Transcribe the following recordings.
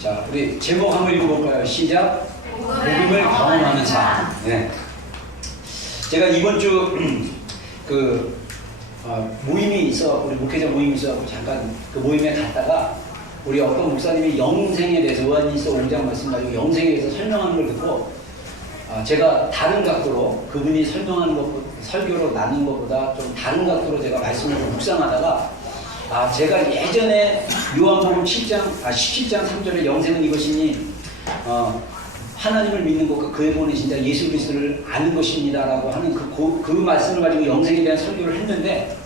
자, 우리 제목 한번 읽어볼까요? 시작. 복음을 경험하는 삶. 네. 제가 이번 주 모임이 있어, 우리 목회자 모임이 있어 잠깐 그 모임에 갔다가 우리 어떤 목사님이 영생에 대해서 요한일서 5장 말씀 가지고 영생에 대해서 설명하는 걸 듣고 제가 다른 각도로 그분이 설명하는 것 설교로 나눈 것보다 좀 다른 각도로 제가 말씀을 묵상하다가 제가 예전에 요한복음 17장 3절에 영생은 이것이니 하나님을 믿는 것과 그에 보내신 자 예수 그리스도를 아는 것입니다라고 하는 그 말씀을 가지고 영생에 대한 설교를 했는데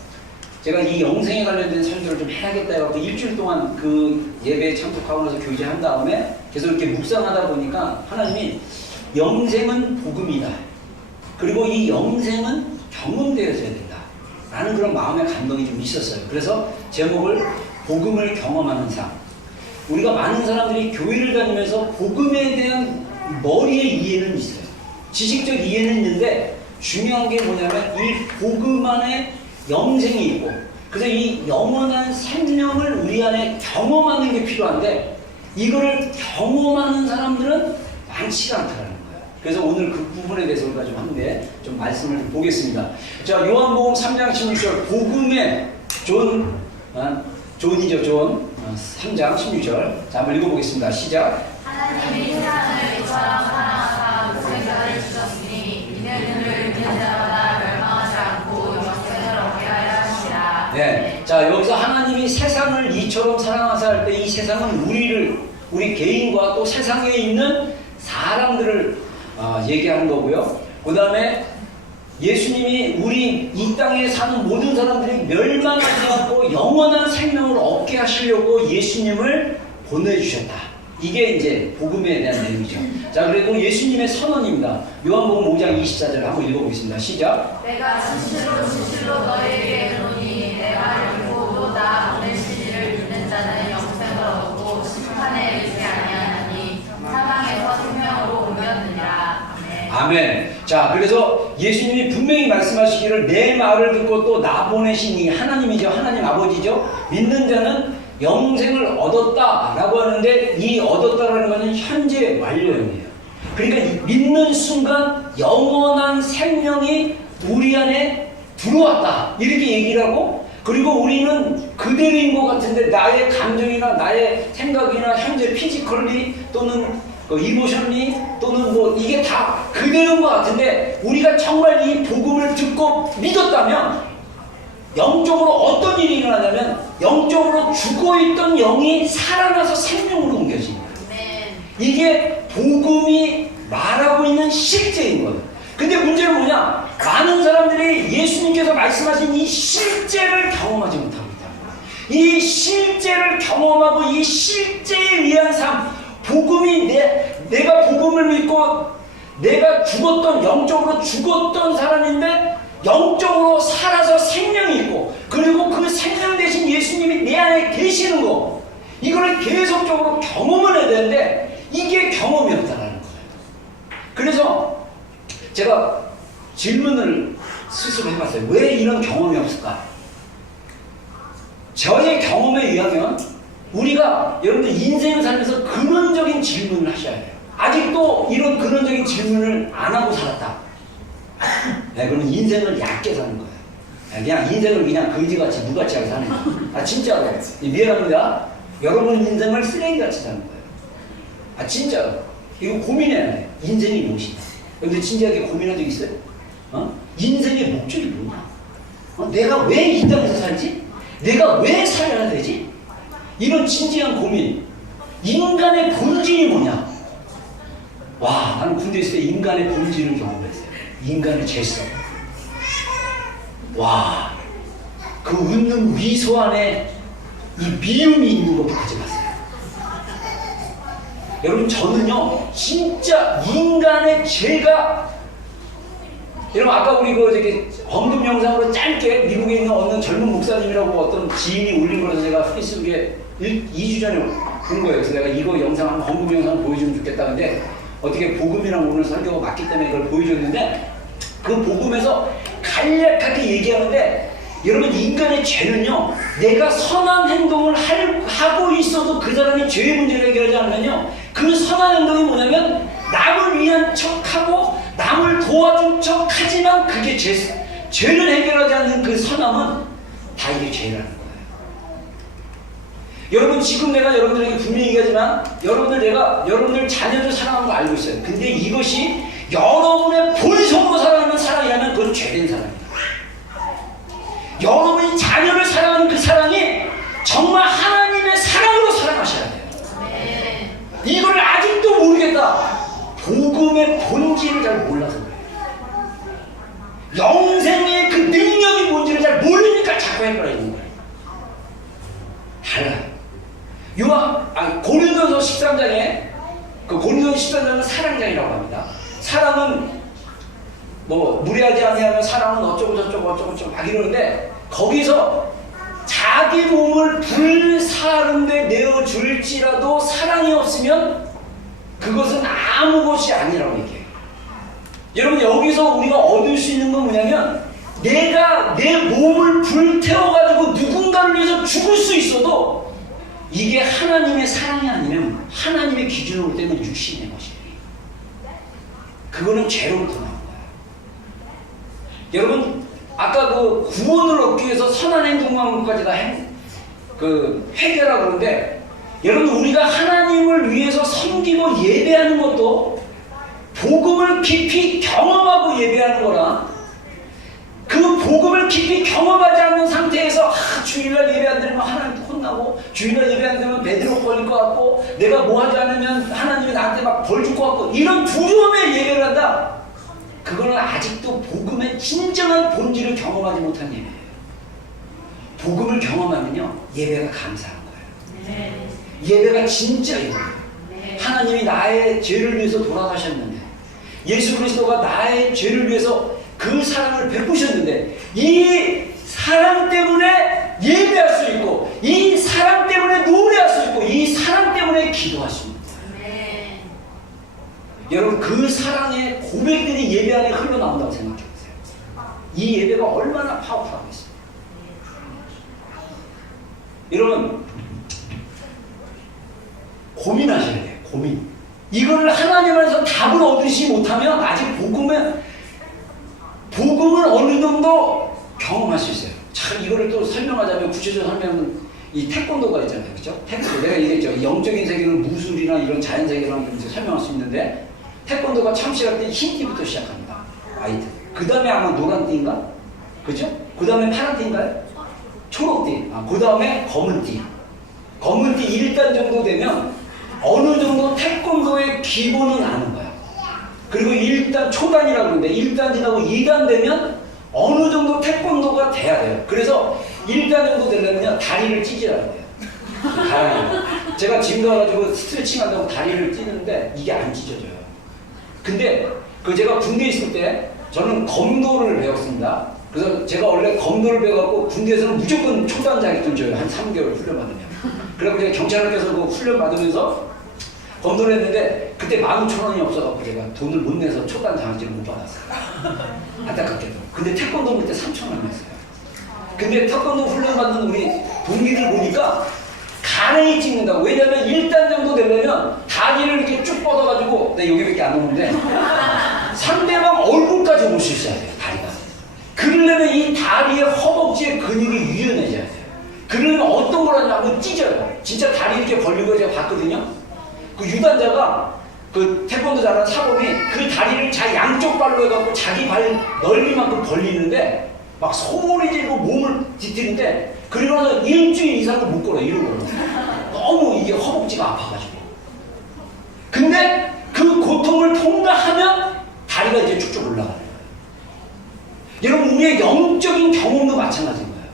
제가 이 영생에 관련된 설교를 좀 해야겠다 해서 일주일 동안 그 예배 참석하고 나서 교제한 다음에 계속 이렇게 묵상하다 보니까 하나님이 영생은 복음이다. 그리고 이 영생은 경험되어져야 된다. 라는 그런 마음의 감동이 좀 있었어요. 그래서 제목을 복음을 경험하는 삶. 우리가 많은 사람들이 교회를 다니면서 복음에 대한 머리의 이해는 있어요. 지식적 이해는 있는데 중요한 게 뭐냐면 이 복음 안에 영생이 있고 그래서 이 영원한 생명을 우리 안에 경험하는 게 필요한데 이거를 경험하는 사람들은 많지 않다는 거예요. 그래서 오늘 그 부분에 대해서 우리가 좀 한데 좀 말씀을 좀 보겠습니다. 자, 요한복음 3장 16절 복음의 존이죠, 존. 3장 16절. 자, 한번 읽어보겠습니다. 시작. 하나님이 세상을 이처럼 사랑하사 독생자를 주셨으니 이는 그를 믿는 자마다 멸망하지 않고 영생을 얻게 하려 하시라. 네. 자, 여기서 하나님이 세상을 이처럼 사랑하사 할 때 이 세상은 우리 개인과 또 세상에 있는 사람들을 얘기하는 거고요. 그 다음에 예수님이 우리 이 땅에 사는 모든 사람들이 멸망하지 않고 영원한 생명을 얻게 하시려고 예수님을 보내주셨다. 이게 이제 복음에 대한 내용이죠. 자, 그리고 예수님의 선언입니다. 요한복음 5장 24절 한번 읽어보겠습니다. 시작. 내가 진실로 너희에게 이르노니 내가 이르고 나 보내신 이를 믿는 자는 영생을 얻고 심판에 이르지 아니하나니 사망에서 생명으로 옮겼느니라. 아멘. 자, 그래서 예수님이 분명히 말씀하시기를 내 말을 듣고 또 나 보내신 이 하나님이죠. 하나님 아버지죠. 믿는 자는 영생을 얻었다라고 하는데 이 얻었다라는 것은 현재 완료형이에요. 그러니까 믿는 순간 영원한 생명이 우리 안에 들어왔다. 이렇게 얘기를 하고 그리고 우리는 그대로인 것 같은데 나의 감정이나 나의 생각이나 현재 피지컬리 또는 이모션리 또는 뭐 이게 다 그대로인 것 같은데 우리가 정말 이 복음을 듣고 믿었다면 영적으로 어떤 일이 일어나냐면 영적으로 죽어있던 영이 살아나서 생명으로 옮겨집니다. 이게 복음이 말하고 있는 실제인 거예요. 근데 문제는 뭐냐? 많은 사람들이 예수님께서 말씀하신 이 실제를 경험하지 못하고 있다. 이 실제를 경험하고 이 실제에 의한 삶 복음이 내가 복음을 믿고 내가 죽었던 영적으로 죽었던 사람인데 영적으로 살아서 생명이 있고 그리고 그 생명 대신 예수님이 내 안에 계시는 거 이거를 계속적으로 경험을 해야 되는데 이게 경험이 없다는 거예요. 그래서 제가 질문을 스스로 해봤어요. 왜 이런 경험이 없을까? 저의 경험에 의하면 우리가 여러분들 인생을 살면서 근원적인 질문을 하셔야 돼요. 아직도 이런 근원적인 질문을 안 하고 살았다. 네, 그러면 인생을 얕게 사는 거예요. 그냥 인생을 그냥 거지같이 무같이 하게 사는 거예요. 진짜로. 미안합니다. 여러분 인생을 쓰레기같이 사는 거예요. 진짜로. 이거 고민해야 돼. 인생이 무엇이다. 근데 진지하게 고민한 적 있어요? 인생의 목적이 뭐냐? 내가 왜 이 땅에서 살지? 내가 왜 살아야 되지? 이런 진지한 고민. 인간의 본질이 뭐냐? 와, 나는 군대 있을 때 인간의 본질을 경험했어요. 인간의 죄성. 와, 그 웃는 미소 안에 이 미움이 있는 것도 가져갔어요. 여러분, 저는요, 진짜 인간의 죄가, 여러분, 아까 우리 헌금 영상으로 짧게 미국에 있는 어느 젊은 목사님이라고 어떤 지인이 올린 거라서 제가 페이스북에 2주 전에 본 거예요. 그래서 내가 이거 영상, 헌금 영상 보여주면 좋겠다. 근데 어떻게 복음이랑 오늘 설교가 맞기 때문에 이걸 보여줬는데 그 복음에서 간략하게 얘기하는데 여러분, 인간의 죄는요, 내가 선한 행동을 하고 있어도 그 사람이 죄의 문제를 해결하지 않으면요, 그 선한 행동이 뭐냐면 남을 위한 척하고 남을 도와준 척하지만 그게 죄를 해결하지 않는 그 선함은 다 이게 죄라는 거예요. 여러분, 지금 내가 여러분들에게 분명히 얘기하지만 내가 여러분들 자녀를 사랑하는 거 알고 있어요. 근데 이것이 여러분의 본성으로 사랑하는 사랑이라면 그건 죄된 사랑이에요. 여러분이 자녀를 사랑하는 그 사랑이 정말 하나님의 사랑으로 사랑하셔야 돼요. 이걸 아직도 모르겠다. 복음의 본질을 잘 몰라서 그래요. 영생의 그 능력이 뭔지를 잘 모르니까 자꾸 헷갈려 있는 거예요. 달라요. 고린도서 13장에, 그 고린도서 13장은 사랑장이라고 합니다. 사랑은 뭐 무례하지 아니하면 사랑은 어쩌고 저쩌고 막 이러는데, 거기서 자기 몸을 불사른데 내어줄지라도 사랑이 없으면 그것은 아무 것이 아니라고 얘기해요. 여러분, 여기서 우리가 얻을 수 있는 건 뭐냐면, 내가 내 몸을 불태워가지고 누군가를 위해서 죽을 수 있어도 이게 하나님의 사랑이 아니면 하나님의 기준으로 볼 때는 육신의 것이에요. 그거는 죄로부터 나온 거예요. 여러분, 아까 그 구원을 얻기 위해서 선한 행동하는 것까지 다 해결하고 그러는데, 여러분, 우리가 하나님을 위해서 섬기고 예배하는 것도 복음을 깊이 경험하고 예배하는 거라, 그 복음을 깊이 경험하지 않는 상태에서 주일날 예배 안 드리면 하나님 혼나고, 주일날 예배 안 드리면 베드로 걸릴 것 같고, 내가 뭐 하지 않으면 하나님이 나한테 막 벌 줄 것 같고, 이런 두려움에 예배를 한다. 그거는 아직도 복음의 진정한 본질을 경험하지 못한 예배예요. 복음을 경험하면요, 예배가 감사한 거예요. 예배가 진짜 예배예요. 하나님이 나의 죄를 위해서 돌아가셨는데, 예수 그리스도가 나의 죄를 위해서 그 사랑을 베푸셨는데, 이 사랑 때문에 예배할 수 있고, 이 사랑 때문에 노래할 수 있고, 이 사랑 때문에 기도할 수 있는 거예요. 여러분, 그 사랑의 고백들이 예배 안에 흘러나온다고 생각해 보세요. 이 예배가 얼마나 파워풀하겠어요. 여러분, 고민하셔야 돼요. 고민. 이걸 하나님 안에서 답을 얻으시지 못하면 아직 복음을 어느 정도 경험할 수 있어요. 참, 이거를 또 설명하자면, 구체적으로 설명하면 이 태권도가 있잖아요. 그죠? 태권도. 내가 얘기했죠. 영적인 세계는 무술이나 이런 자연 세계라는 걸 설명할 수 있는데, 태권도가 처음 시작할 때 흰 띠부터 시작합니다. 화이트. 그 다음에 아마 노란 띠인가? 그죠? 그 다음에 파란 띠인가요? 초록 띠. 그 다음에 검은 띠. 검은 띠 1단 정도 되면 어느 정도 태권도의 기본은 아는 거야. 그리고 1단, 초단이라고 하는데 1단 지나고 2단 되면 어느 정도 태권도가 돼야 돼요. 그래서 1단 정도 되려면요, 다리를 찢어야 돼요. 다리를. 제가 지금 가가지고 스트레칭 한다고 다리를 찢는데 이게 안 찢어져요. 근데 제가 군대에 있을 때 저는 검도를 배웠습니다. 그래서 제가 원래 검도를 배워갖고 군대에서는 무조건 초단 자격증 줘요. 한 3개월 훈련 받으면. 그래서 제가 경찰학교에서 그 훈련 받으면서 검도를 했는데, 그때 15,000원이 없어갖고 제가 돈을 못 내서 초단 자격증을 못 받았어요. 안타깝게도. 근데 태권도 그때 3,000원이었어요. 근데 태권도 훈련 받는 우리 동기들 보니까 가랭이 찍는다고. 왜냐면 1단 정도 되려면 다리를 이렇게 쭉 뻗어가지고, 내 여기밖에 안 오는데 상대방 얼굴까지 올 수 있어야 돼요. 다리가. 그러려면 이 다리의 허벅지의 근육이 유연해져야 돼요. 그러면 어떤 걸 하냐면 찢어요. 진짜 다리 이렇게 벌리고 제가 봤거든요. 그 유단자가, 그 태권도 잘하는 사범이 그 다리를 양쪽 발로 해갖고 자기 발 넓이만큼 벌리는데 막 소리 지르고 몸을 뒤틀는데, 그리고 나서 일주일 이상을 못 걸어요. 이러고. 너무 이게 허벅지가 아파가지고. 근데 그 고통을 통과하면 다리가 이제 쭉쭉 올라가는 거예요. 여러분, 우리의 영적인 경험도 마찬가지인 거예요.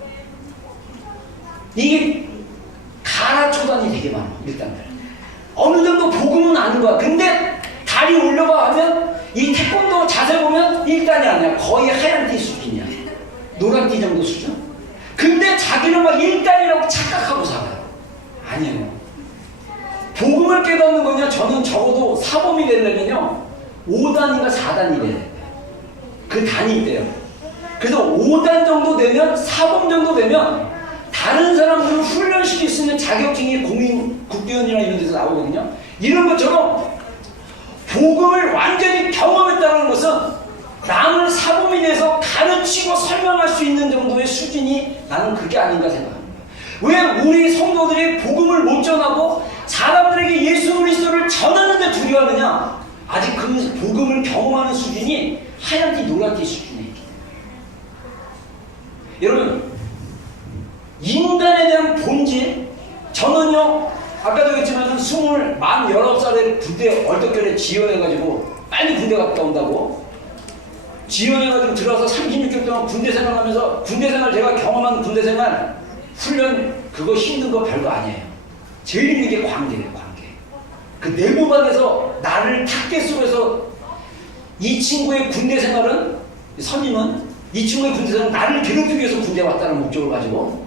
이게 가라초단이 되게 많아. 일단 어느 정도 복음은 아는 거야. 근데 다리 올려봐 하면 이 태권도 자세 보면 1단이 아니야. 거의 하얀 띠 수준이야. 노란 띠 정도 수준. 근데 자기는 막 1단이라고 착각하고 살아요. 아니에요. 복음을 깨닫는 거냐, 저는 적어도 사범이 되려면요 5단인가 4단이 돼요. 그 단이 있대요. 그 그래서 5단 정도 되면, 사범 정도 되면 다른 사람들을 훈련시킬 수 있는 자격증이 국회의원이나 이런 데서 나오거든요. 이런 것처럼 복음을 완전히 경험했다는 것은 남을 사범이 돼서 가르치고 설명할 수 있는 정도의 수준이 나는 그게 아닌가 생각합니다. 왜 우리 성도들이 복음을 못 전하고 사람들에게 예수 그리스도를 전하는 데 두려워하느냐? 아직 그 복음을 경험하는 수준이 하얀띠 노란띠 수준에 있기 때문에. 여러분, 인간에 대한 본질, 저는요 아까도 했지만 19살에 군대 얼떨결에 지원해가지고 빨리 군대 갔다 온다고 지원해가지고 들어와서 36개월 동안 군대 생활하면서, 군대 생활 제가 경험한 군대 생활 훈련 그거 힘든 거 별거 아니에요. 제일 힘든 게 관계예요. 관계. 그 내무반에서 나를 타겟으로 이 친구의 군대 생활은, 선임은 이 친구의 군대 생활은 나를 괴롭히기 위해서 군대 왔다는 목적을 가지고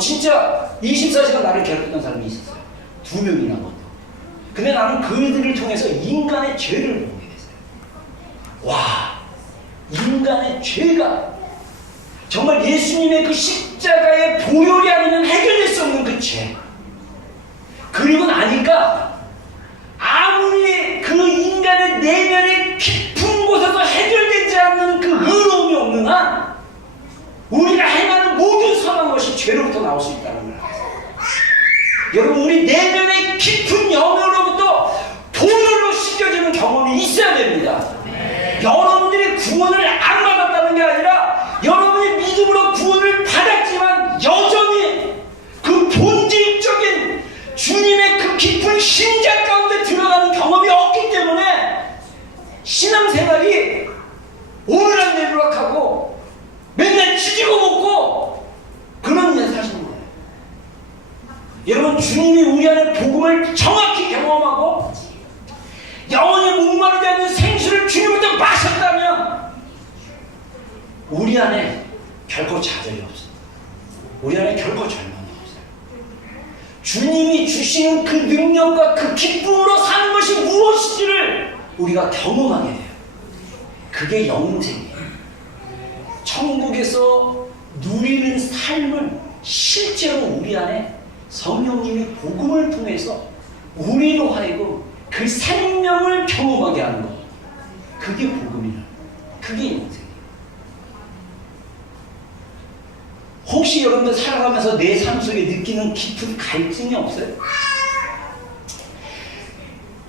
진짜 24시간 나를 괴롭혔던 사람이 있었어요. 2명이나 것도. 근데 나는 그들을 통해서 인간의 죄를 보게 됐어요. 와, 인간의 죄가 정말 예수님의 그 십자가의 보혈이 아니면 해결될 수 없는 그 죄. 그리고 나니까 아무리 그 인간의 내면의 깊은 곳에서 해결되지 않는 그 의로움이 없는 한 우리가 행하는 모든 선한 것이 죄로부터 나올 수 있다는 걸 알아요. 여러분, 우리 내면의 깊은 영역으로부터 보혈로 씻겨지는 경험이 있어야 됩니다. 여러분들이 구원을 안 받았다는 게 아니라 여러분이 믿음으로 구원을 받았지만 여전히 그 본질적인 주님의 그 깊은 심장 가운데 들어가는 경험이 없기 때문에 신앙생활이 오르락내리락하고 맨날 치지고 먹고 그런 일을 사시는 거예요. 여러분, 주님이 우리 안에 복음을 정확히 경험하고 영원히 목마르지 않는 생수를 주님부터 마셨다면 우리 안에 결코 좌절이 없어요. 우리 안에 결코 절망이 없어요. 주님이 주시는 그 능력과 그 기쁨으로 사는 것이 무엇인지를 우리가 경험하게 돼요. 그게 영생이에요. 천국에서 누리는 삶을 실제로 우리 안에 성령님이 복음을 통해서 우리로 하여금 그 생명을 경험하게 하는 것. 그게 복음이라. 그게 영생이에요. 혹시 여러분들 살아가면서 내 삶 속에 느끼는 깊은 갈증이 없어요?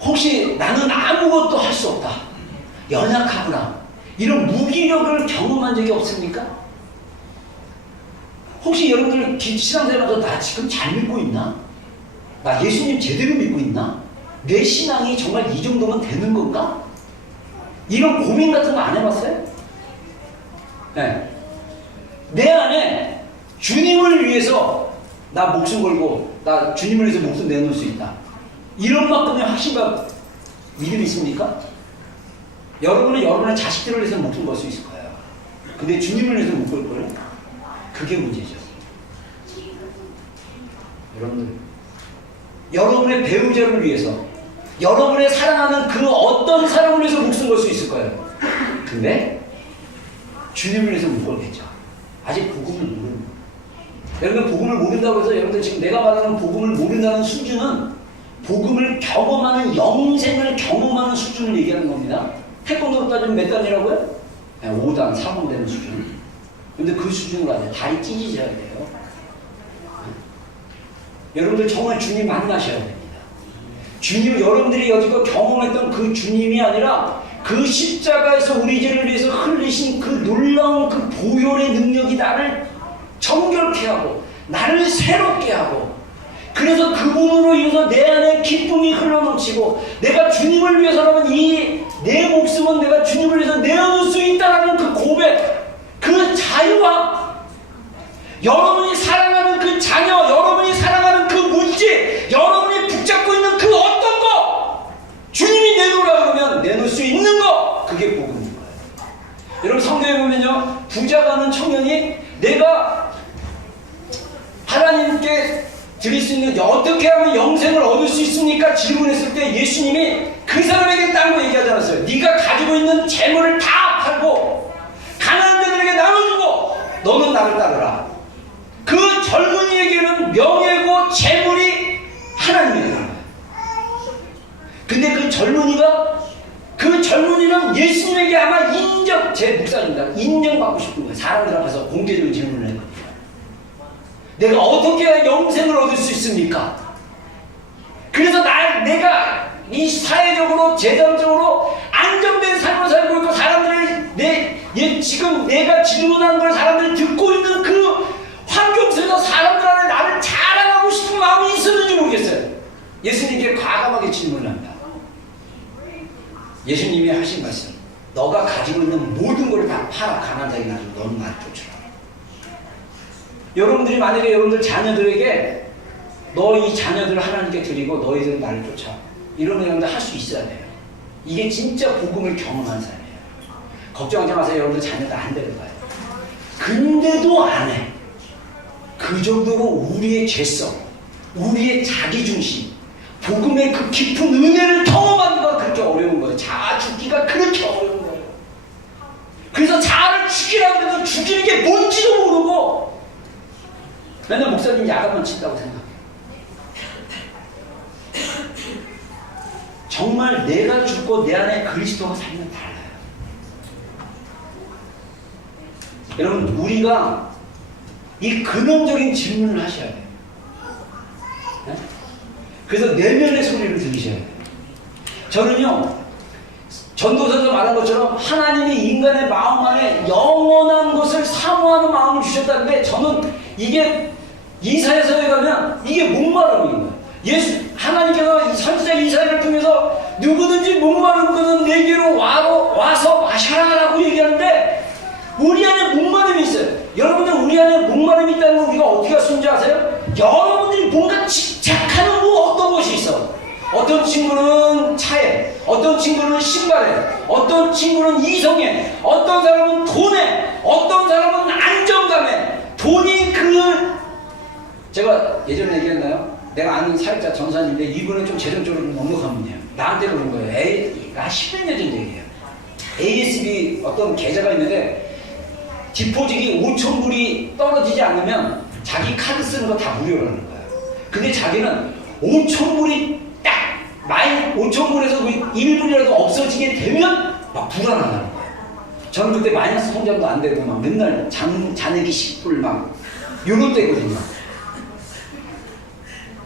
혹시 나는 아무것도 할 수 없다, 연약하구나, 이런 무기력을 경험한 적이 없습니까? 혹시 여러분들 신앙생활에서 나 지금 잘 믿고 있나? 나 예수님 제대로 믿고 있나? 내 신앙이 정말 이 정도면 되는 건가? 이런 고민 같은 거 안 해봤어요? 네. 내 안에 주님을 위해서 나 목숨 걸고 나 주님을 위해서 목숨 내놓을 수 있다, 이런 만큼의 확신과 믿음이 있습니까? 여러분은 여러분의 자식들을 위해서 목숨 걸 수 있을 거예요. 근데 주님을 위해서 못 걸 거예요? 그게 문제죠. 여러분들, 여러분의 배우자를 위해서, 여러분의 사랑하는 그 어떤 사람을 위해서 목숨 걸 수 있을 거예요. 근데 주님을 위해서 못 걸겠죠. 아직 복음을 모르는 거예요. 여러분, 복음을 모른다고 해서 여러분들 지금 내가 말하는 복음을 모른다는 수준은 복음을 경험하는, 영생을 경험하는 수준을 얘기하는 겁니다. 태권도로 따지면 몇 단이라고요? 5단, 4번 되는 수준. 근데 그 수준으로 아니에요. 다리 찢어져야 돼요. 여러분들 정말 주님 만나셔야 됩니다. 주님, 여러분들이 여지껏 경험했던 그 주님이 아니라 그 십자가에서 우리 죄를 위해서 흘리신 그 놀라운 그 보혈의 능력이 나를 정결케 하고 나를 새롭게 하고, 그래서 그분으로 인해서 내 안에 기쁨이 흘러넘치고 내가 주님을 위해서라면 이 내 목숨은 내가 주님을 위해서 내어놓을 수 있다는 그 고백, 그 자유와 여러분이 사랑하는 그 자녀, 여러분이 사랑하는 그 물질, 여러분이 붙잡고 있는 그 어떤 거 주님이 내놓으라 그러면 내놓을 수 있는 거, 그게 복음인 거예요. 여러분, 성경에 보면요, 부자가 하는 청년이 내가 하나님께 드릴 수 있는 어떻게 하면 영생을 얻을 수 있습니까? 질문했을 때 예수님이 그 사람에게 딴 거 얘기하지 않았어요. 네가 가지고 있는 재물을 다 팔고 가난한 자들에게 너는 나를 따르라. 그 젊은이에게는 명예고 재물이 하나님의 나라예요. 근데 그 젊은이는 예수님에게 아마 제 목사입니다. 인정받고 싶은 거예요. 사람들 앞에서 공개적인 질문을 했거든요. 내가 어떻게 해야 영생을 얻을 수 있습니까? 그래서 내가 이 사회적으로 재정적으로 안정된 삶을 살고 있고 사람들이 지금 내가 질문한 걸 사람들이 듣고 있는 그 환경 속에서 사람들 안에 나를 자랑하고 싶은 마음이 있었는지 모르겠어요. 예수님께 과감하게 질문을 합니다. 예수님이 하신 말씀, 너가 가지고 있는 모든 걸 다 팔아 가난한 자에게 놔두고 너는 나를 쫓으라. 여러분들이 만약에 여러분들 자녀들에게 너 이 자녀들을 하나님께 드리고 너희들은 나를 쫓아, 이런 여러분들 할 수 있어야 돼요. 이게 진짜 복음을 경험한 사람이에요. 걱정하지 마세요. 여러분들 자녀들 안 데려가요. 근데도 안 해. 그 정도로 우리의 죄성, 우리의 자기중심, 복음의 그 깊은 은혜를 경험하는 건 그렇게 어려운 거예요. 자아 죽기가 그렇게 어려운 거예요. 그래서 자아를 죽이라고 해도 죽이는 게 뭔지도 모르고 맨날 목사님 야간만 친다고 생각해요. 정말 내가 죽고 내 안에 그리스도가 살면 달라요. 여러분, 우리가 이 근원적인 질문을 하셔야 돼요. 네? 그래서 내면의 소리를 들으셔야 돼요. 저는요, 전도서에서 말한 것처럼 하나님이 인간의 마음 안에 영원한 것을 사모하는 마음을 주셨다는데, 저는 이게 이사야서에 가면 이게 목마름인 거예요. 하나님께서 선지자 이사야를 통해서 누구든지 목마른 그는 내게로 와서 마셔라라고 얘기하는데, 우리 안에 목마름이 있어요. 여러분들, 우리 안에 목마름이 있다는 걸 우리가 어떻게 할 수 있는지 아세요? 여러분들이 뭔가 집착하는 어떤 것이 있어. 어떤 친구는 차에, 어떤 친구는 신발에, 어떤 친구는 이성에, 어떤 사람은 돈에, 어떤 사람은 안정감에. 돈이 제가 예전에 얘기했나요? 내가 아는 사역자 전사님인데 이분은 좀 재정적으로 좀 넉넉한 분이에요. 나한테 그런 거예요. 나 10몇 년 전 얘기예요. ASB 어떤 계좌가 있는데 디포직이 5,000불이 떨어지지 않으면 자기 카드 쓰는 거 다 무료라는 거예요. 근데 자기는 5,000불이 딱 5,000불에서 1불이라도 없어지게 되면 막 불안하다는 거예요. 저는 그때 마이너스 통장도 안 되고 막 맨날 잔액이 10불 막 요럴 때거든요.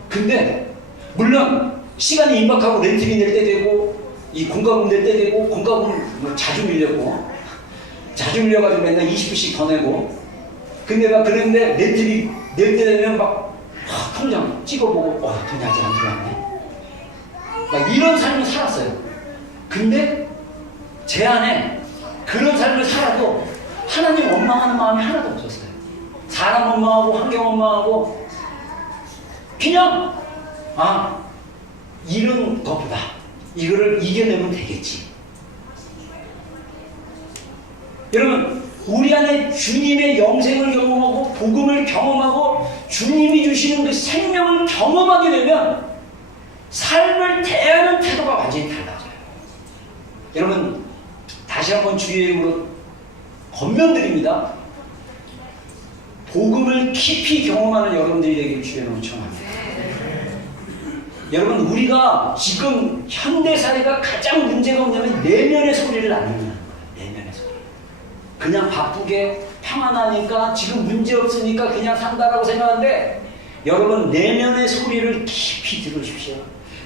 근데 물론 시간이 임박하고 렌트비 낼 때 되고 이 공과금 낼 때 되고, 공과금 뭐 자주 밀려가지고 맨날 20불씩 더 내고, 근데 막 그런데 렌트비 낼 때 되면 막 통장 찍어보고 돈이 아직 안 들어왔네, 막 이런 삶을 살았어요. 근데 제 안에 그런 삶을 살아도 하나님 원망하는 마음이 하나도 없었어요. 사람 원망하고 환경 원망하고 그냥 이런 것보다 이거를 이겨내면 되겠지. 여러분, 우리 안에 주님의 영생을 경험하고 복음을 경험하고 주님이 주시는 그 생명을 경험하게 되면 삶을 대하는 태도가 완전히 달라져요. 여러분, 다시 한번 주의 이름으로 권면드립니다. 복음을 깊이 경험하는 여러분들이 되길 주의 이름으로 청합니다. 여러분, 우리가 지금 현대사회가 가장 문제가 뭐냐면 내면의 소리를 안 듣는 거예요. 내면의 소리. 그냥 바쁘게 평안하니까 지금 문제 없으니까 그냥 산다라고 생각하는데, 여러분, 내면의 소리를 깊이 들으십시오.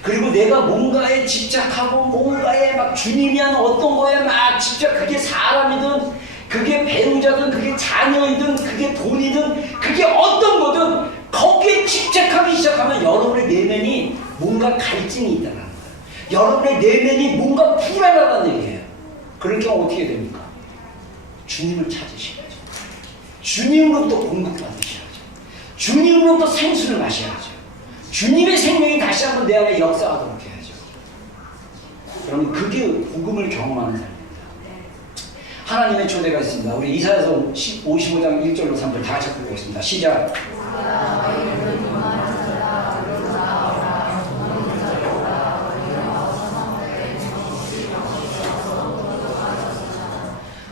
그리고 내가 뭔가에 집착하고 뭔가에 막 주님이 하는 어떤 거에 막 집착, 그게 사람이든 그게 배우자든 그게 자녀이든 그게 돈이든 그게 어떤 거든 거기에 집착하기 시작하면 여러분의 내면이 뭔가 갈증이 있다는 거예요. 여러분의 내면이 뭔가 불안하다는 얘기예요. 그럴 경우 어떻게 됩니까? 주님을 찾으셔야죠. 주님으로부터 공급받으셔야죠. 주님으로부터 생수를 마셔야죠. 주님의 생명이 다시 한번 내 안에 역사하도록 해야죠. 여러분, 그게 복음을 경험하는 삶입니다. 하나님의 초대가 있습니다. 우리 이사야서 55장 1절로 3절 다 같이 보겠습니다. 시작.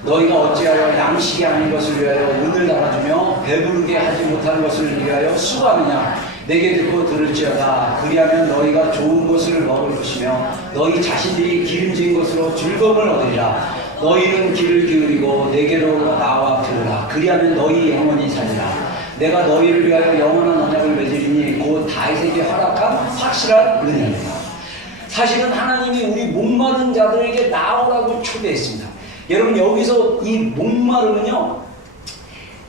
너희가 어찌하여 양식이 아닌 것을 위하여 은을 달아주며 배부르게 하지 못하는 것을 위하여 수고하느냐. 내게 듣고 들을지어다. 그리하면 너희가 좋은 것을 먹을 것이며 너희 자신들이 기름진 것으로 즐거움을 얻으리라. 너희는 귀를 기울이고 내게로 나와 들으라. 그리하면 너희 영원히 살리라. 내가 너희를 위하여 영원한 언약을 맺으리니 곧 다윗에게 허락한 확실한 은혜니라. 사실은 하나님이 우리 목마른 자들에게 나오라고 초대했습니다. 여러분, 여기서 이 목마름은요,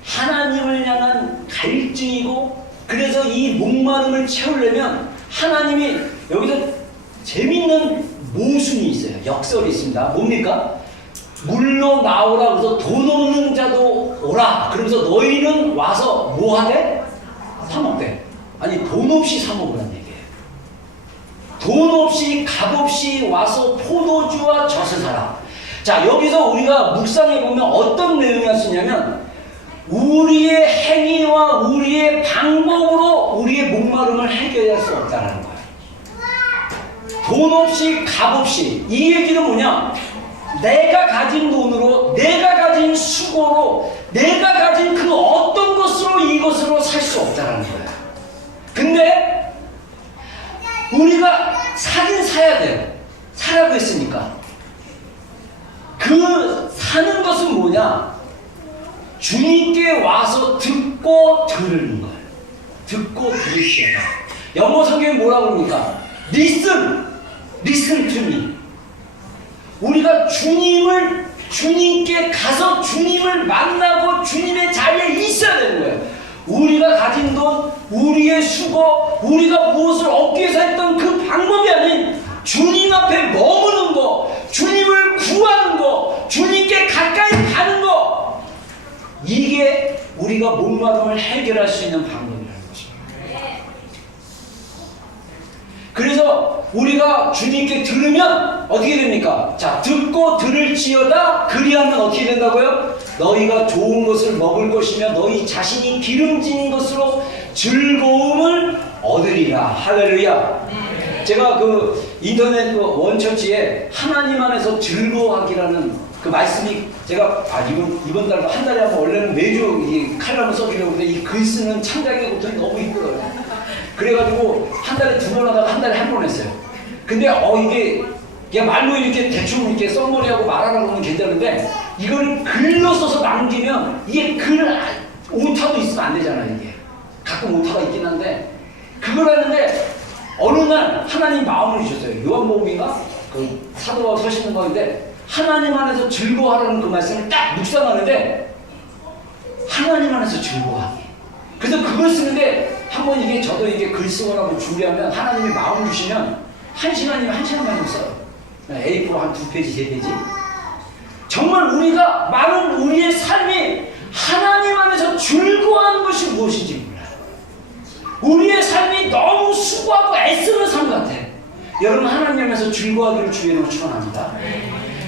하나님을 향한 갈증이고, 그래서 이 목마름을 채우려면 하나님이 여기서 재밌는 모순이 있어요. 역설이 있습니다. 뭡니까? 물로 나오라. 그래서 돈 없는 자도 오라. 그러면서 너희는 와서 뭐 하대? 사 먹대. 아니, 돈 없이 사 먹으라는 얘기예요. 돈 없이 값 없이 와서 포도주와 젖을 사라. 자, 여기서 우리가 묵상해 보면 어떤 내용이었냐면, 우리의 행위와 우리의 방법으로 우리의 목마름을 해결할 수 없다는 거예요. 돈 없이 값 없이. 이 얘기는 뭐냐? 내가 가진 돈으로, 내가 가진 수고로, 내가 가진 그 어떤 것으로 이것으로 살 수 없다는 거예요. 근데 우리가 사긴 사야 돼요. 사라고 했으니까. 그 사는 것은 뭐냐? 주님께 와서 듣고 들으는 거예요. 듣고 들으시라. 영어 성경에 뭐라고 그럽니까? Listen to me. 우리가 주님께 가서 주님을 만나고 주님의 자리에 있어야 되는 거예요. 우리가 가진 돈, 우리의 수고, 우리가 무엇을 얻기 위해서 했던 그 방법이 아닌 주님 앞에 머무는 거, 주님을 구하는 거, 주님께 가까이 가는 거, 이게 우리가 목마름을 해결할 수 있는 방법이라는 것입니다. 그래서 우리가 주님께 들으면 어떻게 됩니까? 자, 듣고 들을지어다. 그리하면 어떻게 된다고요? 너희가 좋은 것을 먹을 것이며 너희 자신이 기름진 것으로 즐거움을 얻으리라. 할렐루야. 제가 그 인터넷 그 원처치에 하나님 안에서 즐거워하기라는 그 말씀이, 제가 이번 달도 한 달에 한 번, 원래는 매주 이 칼럼을 써주려고 했는데 이 글 쓰는 창작의 고통이 너무 힘들어요. 그래가지고 한 달에 2번 하다가 한 달에 1번 했어요. 근데 이게 그냥 말로 이렇게 대충 이렇게 썸머리하고 말하라고 하면 괜찮은데, 이걸 글로 써서 남기면 이게 글 오타도 있으면 안 되잖아요. 이게 가끔 오타가 있긴 한데, 그걸 하는데 어느 날 하나님 마음을 주셨어요. 요한복음인가? 그 사도가 서시는 건데, 하나님 안에서 즐거워하라는 그 말씀을 딱 묵상하는데, 하나님 안에서 즐거워하기. 그래서 그걸 쓰는데, 한번 이게 저도 이게 글 쓰거나 준비하면 하나님이 마음 주시면 1시간이면 1시간만 써요. A4 한 2페이지, 3페이지. 정말 우리가 많은 우리의 삶이 하나님 안에서 즐거워하는 것이 무엇인지 몰라요. 우리의 삶이 너무 수고하고 애쓰는 삶 같아. 여러분, 하나님 안에서 즐거워하기를 주의로 축원합니다.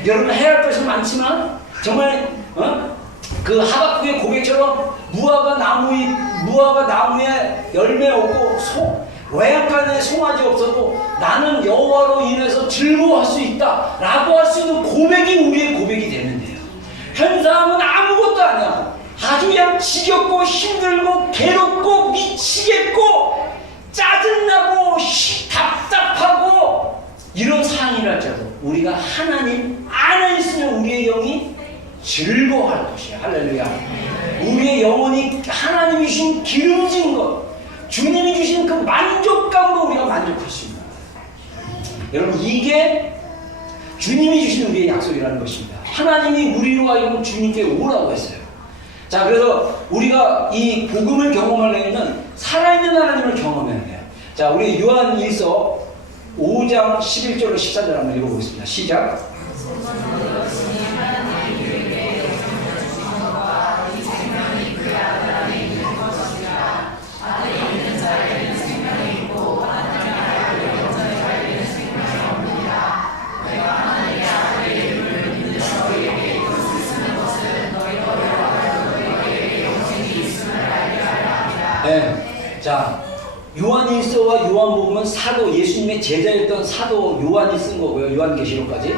여러분, 해야 할 것은 많지만 정말 그 하박국의 고백처럼 무화과 나무에 열매 없고 외양간에 송아지 없어도 나는 여호와로 인해서 즐거워할 수 있다 라고 할 수 있는 고백이 우리의 고백이 되면 돼요. 현사함은 아무것도 아니야. 아주 그냥 지겹고 힘들고 괴롭고 미치겠고 짜증나고 답답하고 이런 상황이랄지라도 우리가 하나님 안에 있으면 우리의 영이 즐거워할 것이에요. 할렐루야. 우리의 영혼이 하나님이 주신 기름진 것, 주님이 주신 그 만족감으로 우리가 만족할 수 있는 거예요. 여러분, 이게 주님이 주신 우리의 약속이라는 것입니다. 하나님이 우리로 하여금 주님께 오라고 했어요. 자, 그래서 우리가 이 복음을 경험하려면 살아있는 하나님을 경험해야 돼요. 자, 우리 요한 1서 5장 11절로 14절 한번 읽어보겠습니다. 시작. 네. 자, 요한일서와 요한복음은 사도, 예수님의 제자였던 사도 요한이 쓴 거고요. 요한계시록까지.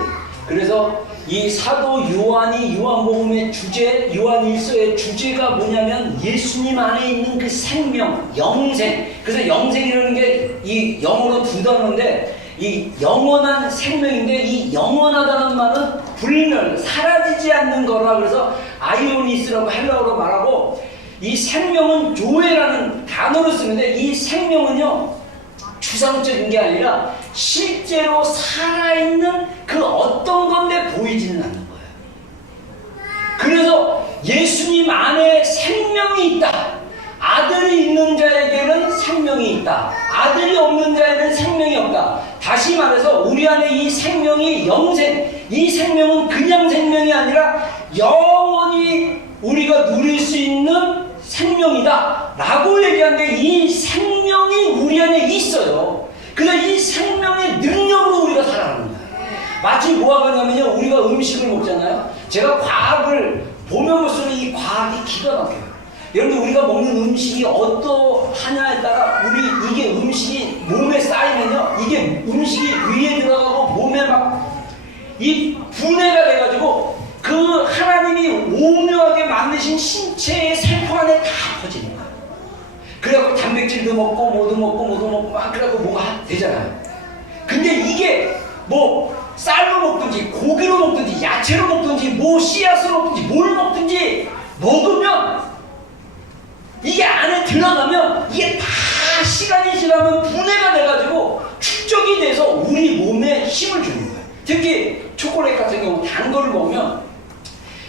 그래서 이 사도 요한이 요한복음의 주제, 요한일서의 주제가 뭐냐면 예수님 안에 있는 그 생명, 영생. 그래서 영생이라는 게 이 영어로 두 단어인데 이 영원한 생명인데 이 영원하다는 말은 불멸, 사라지지 않는 거라 그래서 아이오니스라고 헬라어로 말하고 이 생명은 조에라는 단어를 쓰는데 이 생명은요 추상적인 게 아니라 실제로 살아있는 그 어떤 건데 보이지는 않는 거예요. 그래서 예수님 안에 생명이 있다. 아들이 있는 자에게는 생명이 있다. 아들이 없는 자에는 생명이 없다. 다시 말해서 우리 안에 이 생명이 영생, 이 생명은 그냥 생명이 아니라 영원히 우리가 누릴 수 있는 생명이다 라고 얘기하는데 이 생명이 우리 안에 있어요. 그래서 이 생명의 능력으로 우리가 살아가는 거예요. 마치 뭐가 그러냐면요, 우리가 음식을 먹잖아요. 제가 과학을 보면 볼수록 이 과학이 기가 막혀요. 여러분, 우리가 먹는 음식이 어떠하냐에 따라 이게 음식이 몸에 쌓이면요, 이게 음식이 위에 들어가고 몸에 막 이 분해가 돼가지고 그 하나님이 오묘하게 만드신 신체의 세포 안에 다 퍼지는 거예요. 그래갖고 단백질도 먹고 뭐도 먹고 막 그래갖고 뭐가 되잖아요. 근데 이게 뭐 쌀로 먹든지 고기로 먹든지 야채로 먹든지 뭐 씨앗으로 먹든지 뭘 먹든지 먹으면 이게 안에 들어가면 이게 다 시간이 지나면 분해가 돼가지고 축적이 돼서 우리 몸에 힘을 주는 거예요. 특히 초콜릿 같은 경우 단 거를 먹으면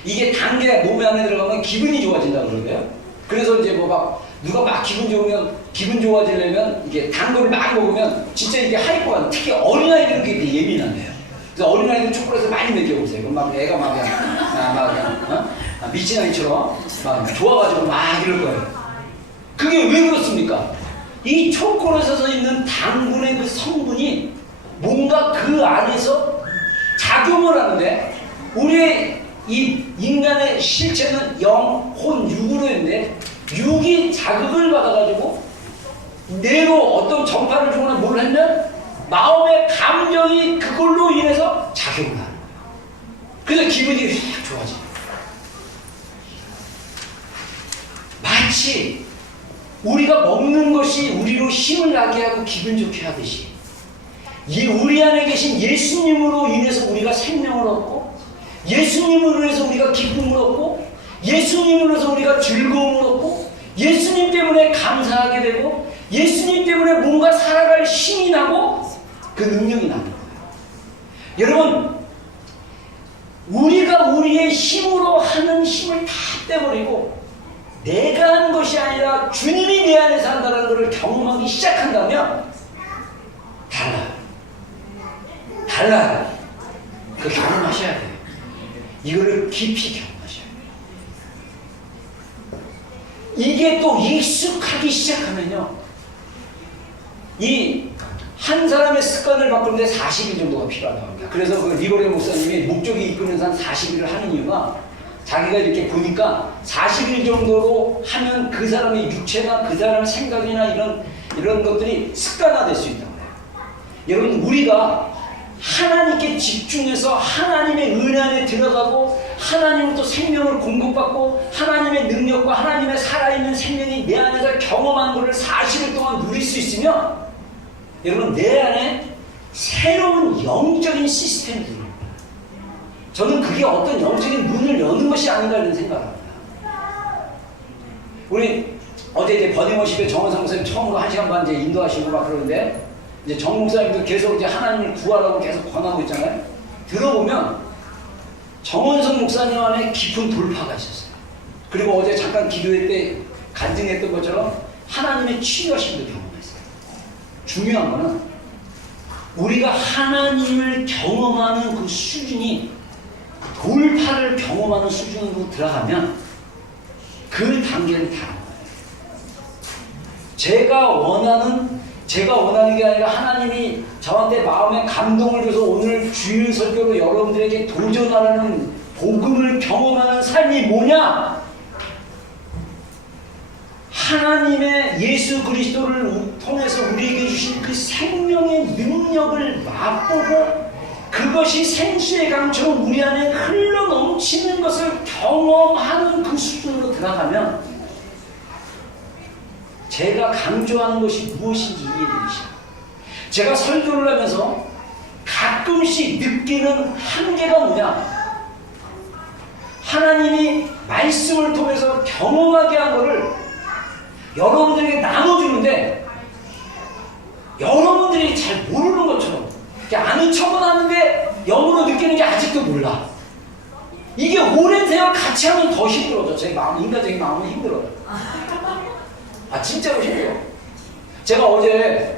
이게 단 게 몸에 안에 들어가면 기분이 좋아진다고 그러대요. 그래서 이제 뭐 막 누가 막 기분 좋아지려면 이게 단 거를 막 먹으면 진짜 이게 하이퍼가, 특히 어린아이들은 그게 예민한데요. 그래서 어린아이들 초콜릿을 많이 먹여보세요. 그럼 막 애가 막 그냥 미친 아이처럼 막 좋아가지고 막 이럴 거예요. 그게 왜 그렇습니까? 이 초콜릿에서 있는 당분의 그 성분이 뭔가 그 안에서 작용을 하는데, 우리의 이 인간의 실체는 영, 혼, 육으로 있는데 육이 자극을 받아가지고 뇌로 어떤 전파를 주거나 뭘 하면 마음의 감정이 그걸로 인해서 작용을 하는 거예요. 그래서 기분이 확 좋아져요. 마치 우리가 먹는 것이 우리로 힘을 나게 하고 기분 좋게 하듯이 이 우리 안에 계신 예수님으로 인해서 우리가 생명을 얻고, 예수님으로 인해서 우리가 기쁨을 얻고, 예수님으로 인해서 우리가 즐거움을 얻고, 예수님 때문에 감사하게 되고, 예수님 때문에 뭔가 살아갈 힘이 나고 그 능력이 나는 거예요. 여러분, 우리가 우리의 힘으로 하는 힘을 다 빼버리고 내가 하는 것이 아니라 주님이 내 안에 산다는 것을 경험하기 시작한다면 달라요. 그 경험하셔야 돼요. 이거를 깊이 경험하셔야 돼요. 이게 또 익숙하기 시작하면요, 이 한 사람의 습관을 바꾸는데 40일 정도가 필요하다고 합니다. 그래서 그 리버레 목사님이 목적이 이끄면서 한 40일을 하는 이유가, 자기가 이렇게 보니까 40일 정도로 하면 그 사람의 육체나 그 사람의 생각이나 이런 것들이 습관화될 수 있다고 해요. 여러분, 우리가 하나님께 집중해서 하나님의 은혜 안에 들어가고 하나님으로부터 생명을 공급받고 하나님의 능력과 하나님의 살아있는 생명이 내 안에서 경험한 것을 40일 동안 누릴 수 있으면, 여러분, 내 안에 새로운 영적인 시스템이 들어요. 저는 그게 어떤 영적인 문을 여는 것이 아닌가 이런 생각을 합니다. 우리 어제 이제 버닝워십에 정원상 목사님 처음으로 1시간 반 이제 인도하시고 막 그러는데, 이제 정 목사님도 계속 이제 하나님을 구하라고 계속 권하고 있잖아요. 들어보면 정원성 목사님 안에 깊은 돌파가 있었어요. 그리고 어제 잠깐 기도회 때 간증했던 것처럼 하나님의 치유하심도 경험했어요. 중요한 거는 우리가 하나님을 경험하는 그 수준이 돌파를 경험하는 수준으로 들어가면 그 단계는 다른 거예요. 제가 원하는 게 아니라 하나님이 저한테 마음에 감동을 줘서 오늘 주일 설교로 여러분들에게 도전하라는 복음을 경험하는 삶이 뭐냐? 하나님의 예수 그리스도를 통해서 우리에게 주신 그 생명의 능력을 맛보고 그것이 생수의 강처럼 우리 안에 흘러 넘치는 것을 경험하는 그 수준으로 들어가면 제가 강조하는 것이 무엇인지 이해되시죠? 제가 설교를 하면서 가끔씩 느끼는 한계가 뭐냐? 하나님이 말씀을 통해서 경험하게 한 것을 여러분들에게 나눠주는데 여러분들이 잘 모르는 것처럼 아는 척은 하는데 영으로 느끼는 게 아직도 몰라. 이게 오랜 세월 같이 하면 더 힘들어져. 제 마음, 인간적인 마음은 힘들어요. 진짜로 힘들어요. 제가 어제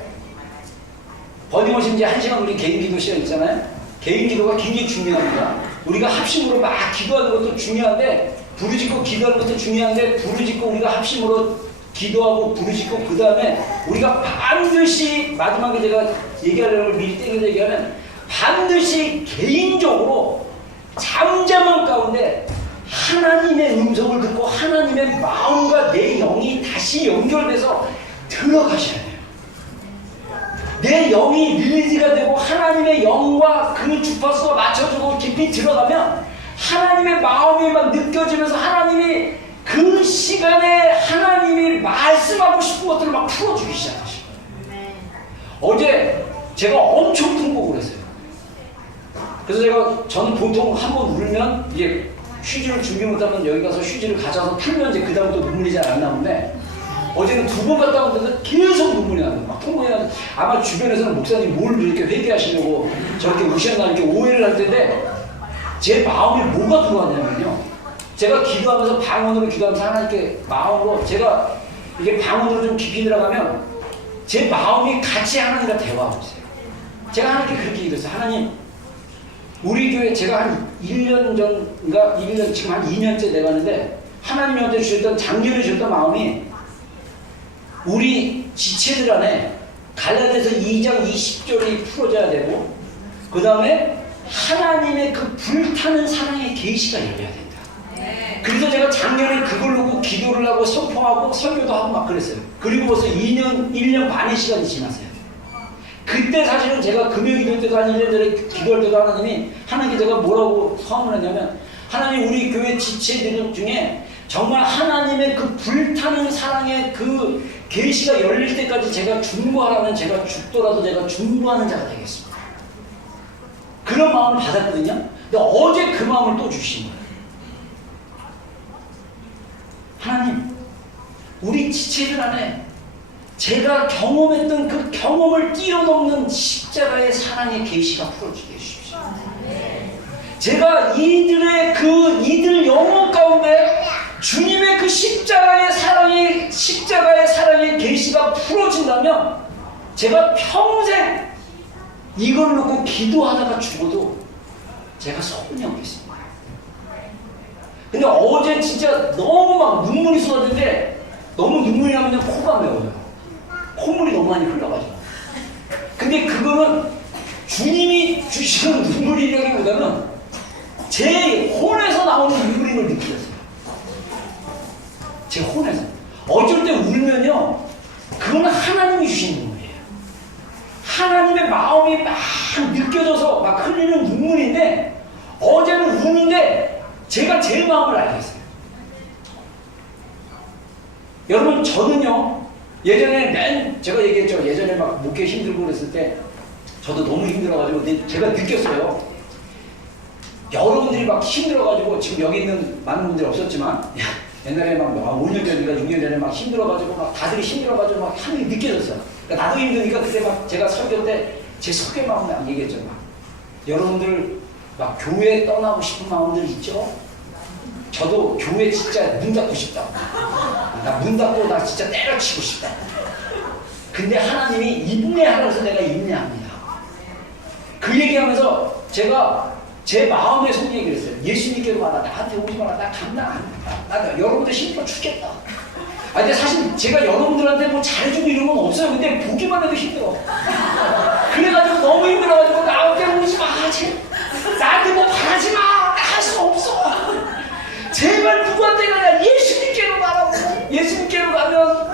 버딩워시 이제 1시간 우리 개인 기도 시간 있잖아요. 개인 기도가 굉장히 중요합니다. 우리가 합심으로 막 기도하는 것도 중요한데 부르짖고 기도하는 것도 중요한데 부르짖고 우리가 합심으로 기도하고 부르짖고 그 다음에 우리가 반드시 마지막에 제가 얘기하려는 걸 미리 땡겨서 얘기하면 반드시 개인적으로 잠잠한 가운데 하나님의 음성을 듣고 하나님의 마음과 내 영이 다시 연결돼서 들어가셔야 돼요. 내 영이 릴리즈가 되고 하나님의 영과 그 주파수가 맞춰주고 깊이 들어가면 하나님의 마음이 막 느껴지면서 하나님이 그 시간에 하나님이 말씀하고 싶은 것들을 막 풀어주기 시작하시고 어제 제가 엄청 통곡을 했어요. 그래서 저는 보통 한 번 울면 이제 휴지를 준비 못하면 여기 가서 휴지를 가져와서 풀면 이제 그 다음부터 눈물이 잘 안 나오는데 어제는 2번 갔다 오는데 계속 눈물이 나는 막 통곡이 나는 아마 주변에서는 목사님 뭘 이렇게 회개하시려고 저렇게 우시나 이렇게 오해를 할 텐데 제 마음에 뭐가 들어왔냐면요. 제가 기도하면서 방언으로 기도하면서 하나님께 마음으로 제가 이게 방언으로 좀 깊이 들어가면 제 마음이 같이 하나님과 대화하고 있어요. 제가 하나님께 그렇게 기도했어요. 하나님, 우리 교회 제가 한 1년 전인가 1년 지금 한 2년째 돼가는데 하나님한테 주셨던 작년에 주셨던 마음이 우리 지체들 안에 갈라디아서 2장 20절이 풀어져야 되고 그 다음에 하나님의 그 불타는 사랑의 계시가 열려야 된다. 그래서 제가 작년에 그걸 놓고 기도를 하고 선포하고 설교도 하고 막 그랬어요. 그리고 벌써 1년 반의 시간이 지났어요. 그때 사실은 제가 금요기도 때도 한 1년 전에 기도할 때도 하나님께 제가 뭐라고 서원을 했냐면 하나님 우리 교회 지체들 중에 정말 하나님의 그 불타는 사랑의 그 계시가 열릴 때까지 제가 중보하라면 제가 죽더라도 제가 중보하는 자가 되겠습니다. 그런 마음을 받았거든요. 근데 어제 그 마음을 또 주신 거예요. 하나님, 우리 지체들 안에 제가 경험했던 그 경험을 뛰어넘는 십자가의 사랑의 계시가 풀어지게 해주십시오. 제가 이들 영혼 가운데 주님의 그 십자가의 사랑의 계시가 풀어진다면 제가 평생 이걸 놓고 기도하다가 죽어도 제가 소원이 없겠습니다. 근데 어제 진짜 너무 막 눈물이 쏟아지는데 너무 눈물이 나면 코가 매워요. 콧물이 너무 많이 흘러가지고. 근데 그거는 주님이 주시는 눈물이라기보다는 제 혼에서 나오는 눈물임을 느끼셨어요. 제 혼에서. 어쩔 때 울면요, 그거는 하나님이 주신 눈물이에요. 하나님의 마음이 막 느껴져서 막 흘리는 눈물인데 어제는 우는데 제가 제 마음을 알겠어요. 여러분, 저는요, 예전에 제가 얘기했죠. 예전에 막 목회 힘들고 그랬을 때 저도 너무 힘들어가지고 근데 제가 느꼈어요. 여러분들이 막 힘들어가지고 지금 여기 있는 많은 분들이 없었지만 옛날에 막 5년 전인가 6년 전에 막 힘들어가지고 막 다들 힘들어가지고 막 하늘이 느껴졌어요. 그러니까 나도 힘드니까 그때 막 제가 설교 때 제 속의 마음을 얘기했죠. 막 여러분들 막 교회 떠나고 싶은 마음들 있죠? 저도 교회 진짜 문 닫고 싶다. 나 문 닫고 나 진짜 때려치고 싶다. 근데 하나님이 인내하라고 해서 내가 인내합니다. 그 얘기하면서 제가 제 마음의 속 얘기를 했어요. 예수님께로 와라. 나한테 오지 마라. 나 감당 안 된다. 나 여러분들 힘들어 죽겠다. 근데 사실 제가 여러분들한테 뭐 잘해주고 이런 건 없어요. 근데 보기만 해도 힘들어. 그래가지고 너무 힘들어가지고 나한테 오지 마. 나한테 뭐 바라지 마. 나 할 수 없어. 제발 누구한테 가냐. 예수님께로 가라고. 예수님께로 가면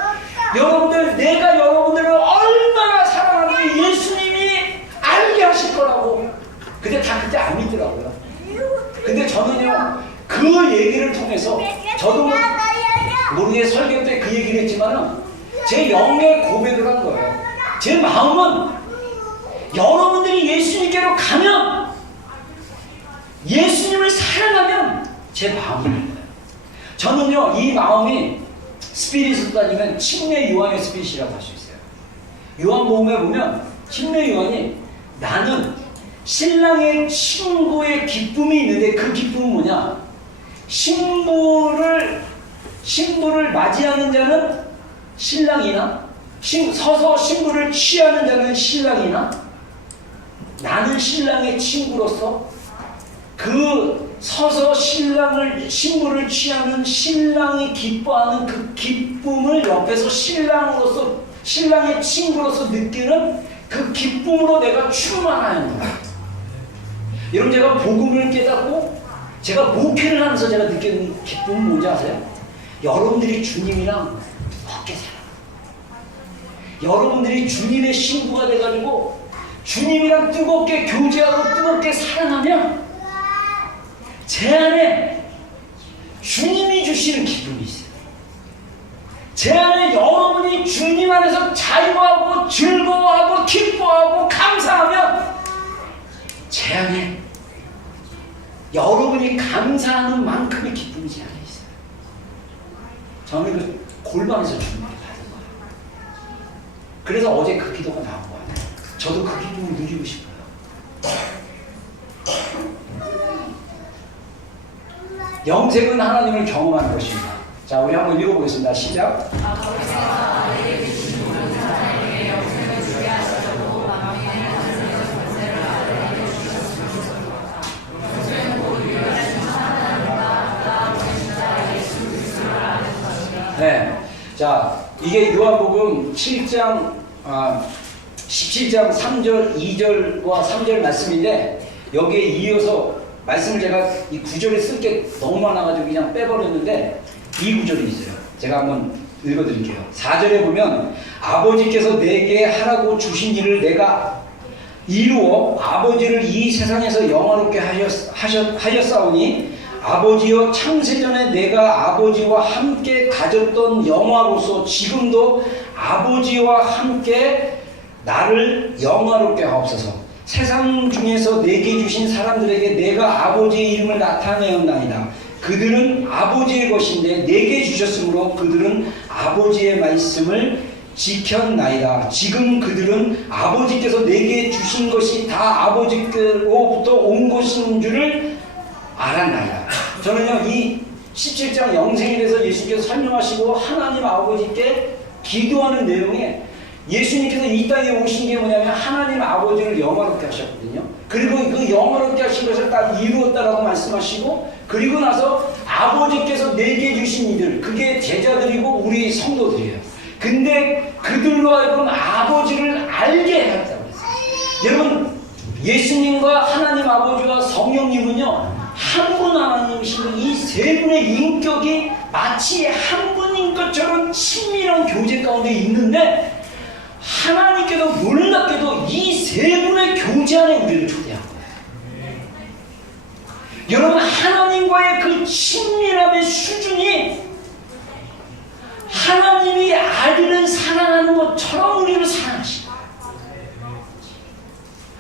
여러분들, 내가 여러분들을 얼마나 사랑하는지 예수님이 알게 하실 거라고. 근데 근데 다 그때 안 믿더라고요. 근데 저는요, 그 얘기를 통해서 저도 모르게 설교 때 그 얘기를 했지만은 제 영의 고백을 한 거예요. 제 마음은 여러분들이 예수님께로 가면, 예수님을 사랑하면 제 마음입니다. 저는요, 이 마음이 스피릿으로 따지면 침례 요한의 스피릿이라고 할 수 있어요. 요한복음에 보면 침례 요한이 나는 신랑의 친구의 기쁨이 있는데 그 기쁨은 뭐냐? 신부를 맞이하는 자는 신랑이나 서서 신부를 취하는 자는 신랑이나 나는 신랑의 친구로서 그 서서 신부를 취하는 신랑이 기뻐하는 그 기쁨을 옆에서 신랑의 친구로서 느끼는 그 기쁨으로 내가 충만하는 거야. 여러분, 제가 복음을 깨닫고 제가 목회를 하면서 제가 느끼는 기쁨은 뭔지 아세요? 여러분들이 주님이랑 함께 살아. 여러분들이 주님의 신부가 돼가지고 주님이랑 뜨겁게 교제하고 뜨겁게 사랑하면 제 안에 주님이 주시는 기쁨이 있어요. 제 안에 여러분이 주님 안에서 자유하고 즐거워하고 기뻐하고 감사하면 제 안에 여러분이 감사하는 만큼의 기쁨이 제 안에 있어요. 저는 그 골방에서 주님께 받은 거예요. 그래서 어제 그 기도가 나온 거예요. 저도 그 기쁨을 누리고 싶어요. 영생은 하나님을 경험하는 것입니다. 자, 우리 한번 읽어보겠습니다. 시작. 네. 자, 이게 요한복음 7장 17장 3절, 2절과 3절 말씀인데 여기에 이어서 말씀을 제가 이 구절에 쓸 게 너무 많아가지고 그냥 빼버렸는데 이 구절이 있어요. 제가 한번 읽어드릴게요. 4절에 보면 아버지께서 내게 하라고 주신 일을 내가 이루어 아버지를 이 세상에서 영화롭게 하였사오니 아버지여 창세전에 내가 아버지와 함께 가졌던 영화로서 지금도 아버지와 함께 나를 영화롭게 하옵소서. 세상 중에서 내게 주신 사람들에게 내가 아버지의 이름을 나타내었나이다. 그들은 아버지의 것인데 내게 주셨으므로 그들은 아버지의 말씀을 지켰나이다. 지금 그들은 아버지께서 내게 주신 것이 다 아버지께로부터 온 것인 줄을 알았나이다. 저는요, 이 17장 영생에 대해서 예수님께서 설명하시고 하나님 아버지께 기도하는 내용에 예수님께서 이 땅에 오신 게 뭐냐면 하나님 아버지를 영화롭게 하셨거든요. 그리고 그 영화롭게 하신 것을 딱 이루었다라고 말씀하시고, 그리고 나서 아버지께서 내게 주신 이들, 그게 제자들이고 우리 성도들이에요. 근데 그들로 하여금 아버지를 알게 했다고 했어요. 여러분, 예수님과 하나님 아버지와 성령님은요, 한 분 하나님이신 이 세 분의 인격이 마치 한 분인 것처럼 친밀한 교제 가운데 있는데, 하나님께도 놀랍게도 이 세 분의 교제 안에 우리를 초대한 거예요. 여러분, 하나님과의 그 친밀함의 수준이 하나님이 아들을 사랑하는 것처럼 우리를 사랑하시는 거예요.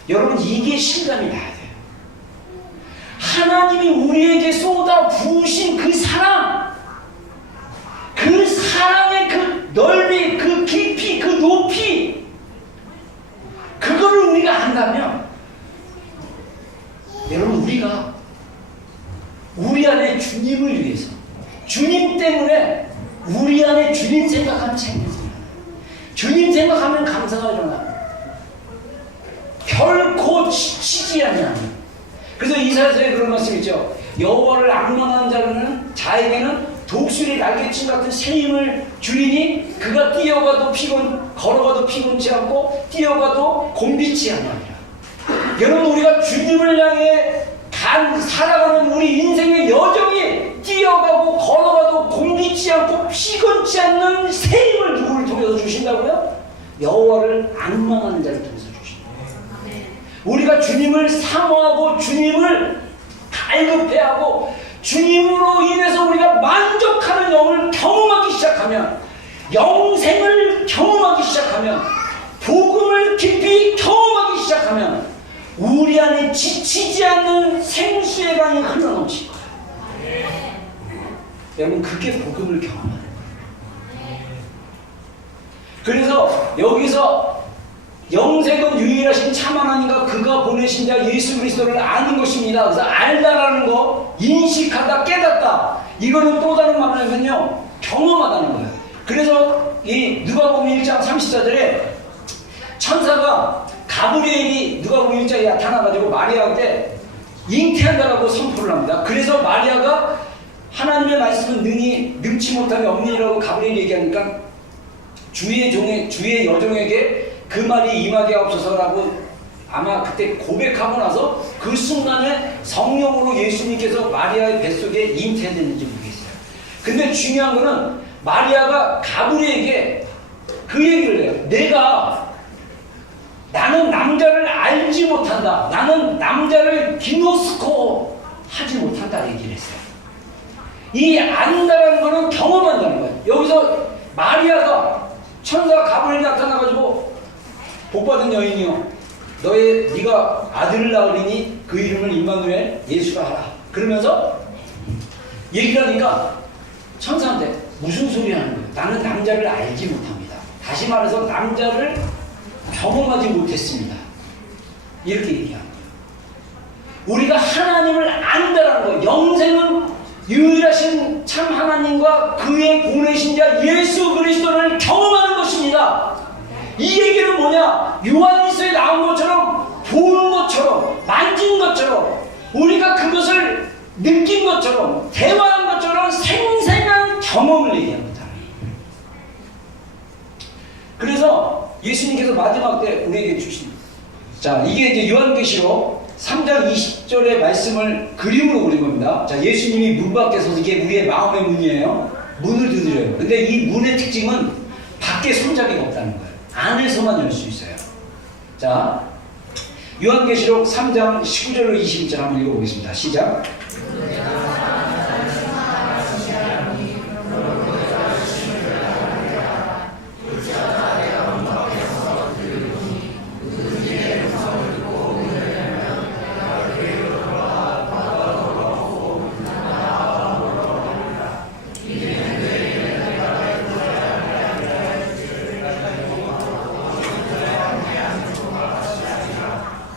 여러분, 이게 실감이 나야 돼요. 하나님이 우리에게 쏟아 부으신 그 사랑, 그 사랑의 그 넓이, 그 깊이, 그 높이, 그거를 우리가 안다면, 여러분, 우리가 우리 안에 주님을 위해서, 주님 때문에 우리 안에 주님 생각하면 생깁니다. 주님 생각하면 감사가 일어나요. 결코 지치지 않냐. 그래서 이사야서에 그런 말씀 있죠. 여호와를 악망하는 자는 자에게는 독수리 날개침 같은 새 힘을 주리니 그가 뛰어가도 걸어가도 피곤치 않고 뛰어가도 곤비치 않느니라. 여러분, 우리가 주님을 향해 살아가는 우리 인생의 여정이 뛰어가고 걸어가도 곤비치 않고 피곤치 않는 새 힘을 누구를 통해서 주신다고요? 여호와를 악망하는 자를 통해서 주신다. 우리가 주님을 사모하고 주님을 갈급해하고 주님으로 인해서 우리가 만족하는 영을 경험하기 시작하면, 영생을 경험하기 시작하면, 복음을 깊이 경험하기 시작하면 우리 안에 지치지 않는 생수의 강이 흘러넘칠 거예요. 여러분, 그게 복음을 경험하는 거예요. 그래서 여기서 영생은 유일하신 참 하나님과 그가 보내신 자 예수 그리스도를 아는 것입니다. 그래서 알다라는 거, 인식하다, 깨닫다, 이거는 또 다른 말로 하면요, 경험하다는 거예요. 그래서 이 누가복음 1장 34절에 천사가 가브리엘이 누가복음 1장에 나타나가지고 마리아한테 잉태한다라고 선포를 합니다. 그래서 마리아가 하나님의 말씀은 능치 못함이 없느니라고 가브리엘이 얘기하니까 주의 여종에게 그 말이 임하게 하옵소서라고 아마 그때 고백하고 나서 그 순간에 성령으로 예수님께서 마리아의 뱃속에 잉태됐는지 모르겠어요. 근데 중요한 거는 마리아가 가브리엘에게 그 얘기를 해요. 나는 남자를 알지 못한다. 나는 남자를 기노스코 하지 못한다 얘기를 했어요. 이 안다라는 거는 경험한다는 거예요. 여기서 마리아가 천사 가브리엘이 나타나가지고 복받은 여인이여, 네가 아들을 낳으리니 그 이름을 임마누엘 예수라 하라. 그러면서 얘기를 하니까 천사한테 무슨 소리 하는 거예요? 나는 남자를 알지 못합니다. 다시 말해서 남자를 경험하지 못했습니다. 이렇게 얘기합니다. 우리가 하나님을 안다라는 거예요. 영생은 유일하신 참 하나님과 그의 보내신 자 예수 그리스도를 경험하는 것입니다. 이 얘기는 뭐냐? 요한일서에 나온 것처럼, 본 것처럼, 만진 것처럼, 우리가 그것을 느낀 것처럼, 대화한 것처럼 생생한 경험을 얘기합니다. 그래서 예수님께서 마지막 때 우리에게 주신, 자, 이게 이제 요한계시록 3장 20절의 말씀을 그림으로 그린 겁니다. 자, 예수님이 문 밖에 서서, 이게 우리의 마음의 문이에요. 문을 두드려요. 근데 이 문의 특징은 밖에 손잡이가 없다는 거예요. 안에서만 열 수 있어요. 자, 요한계시록 3장 19절로 20절 한번 읽어보겠습니다. 시작.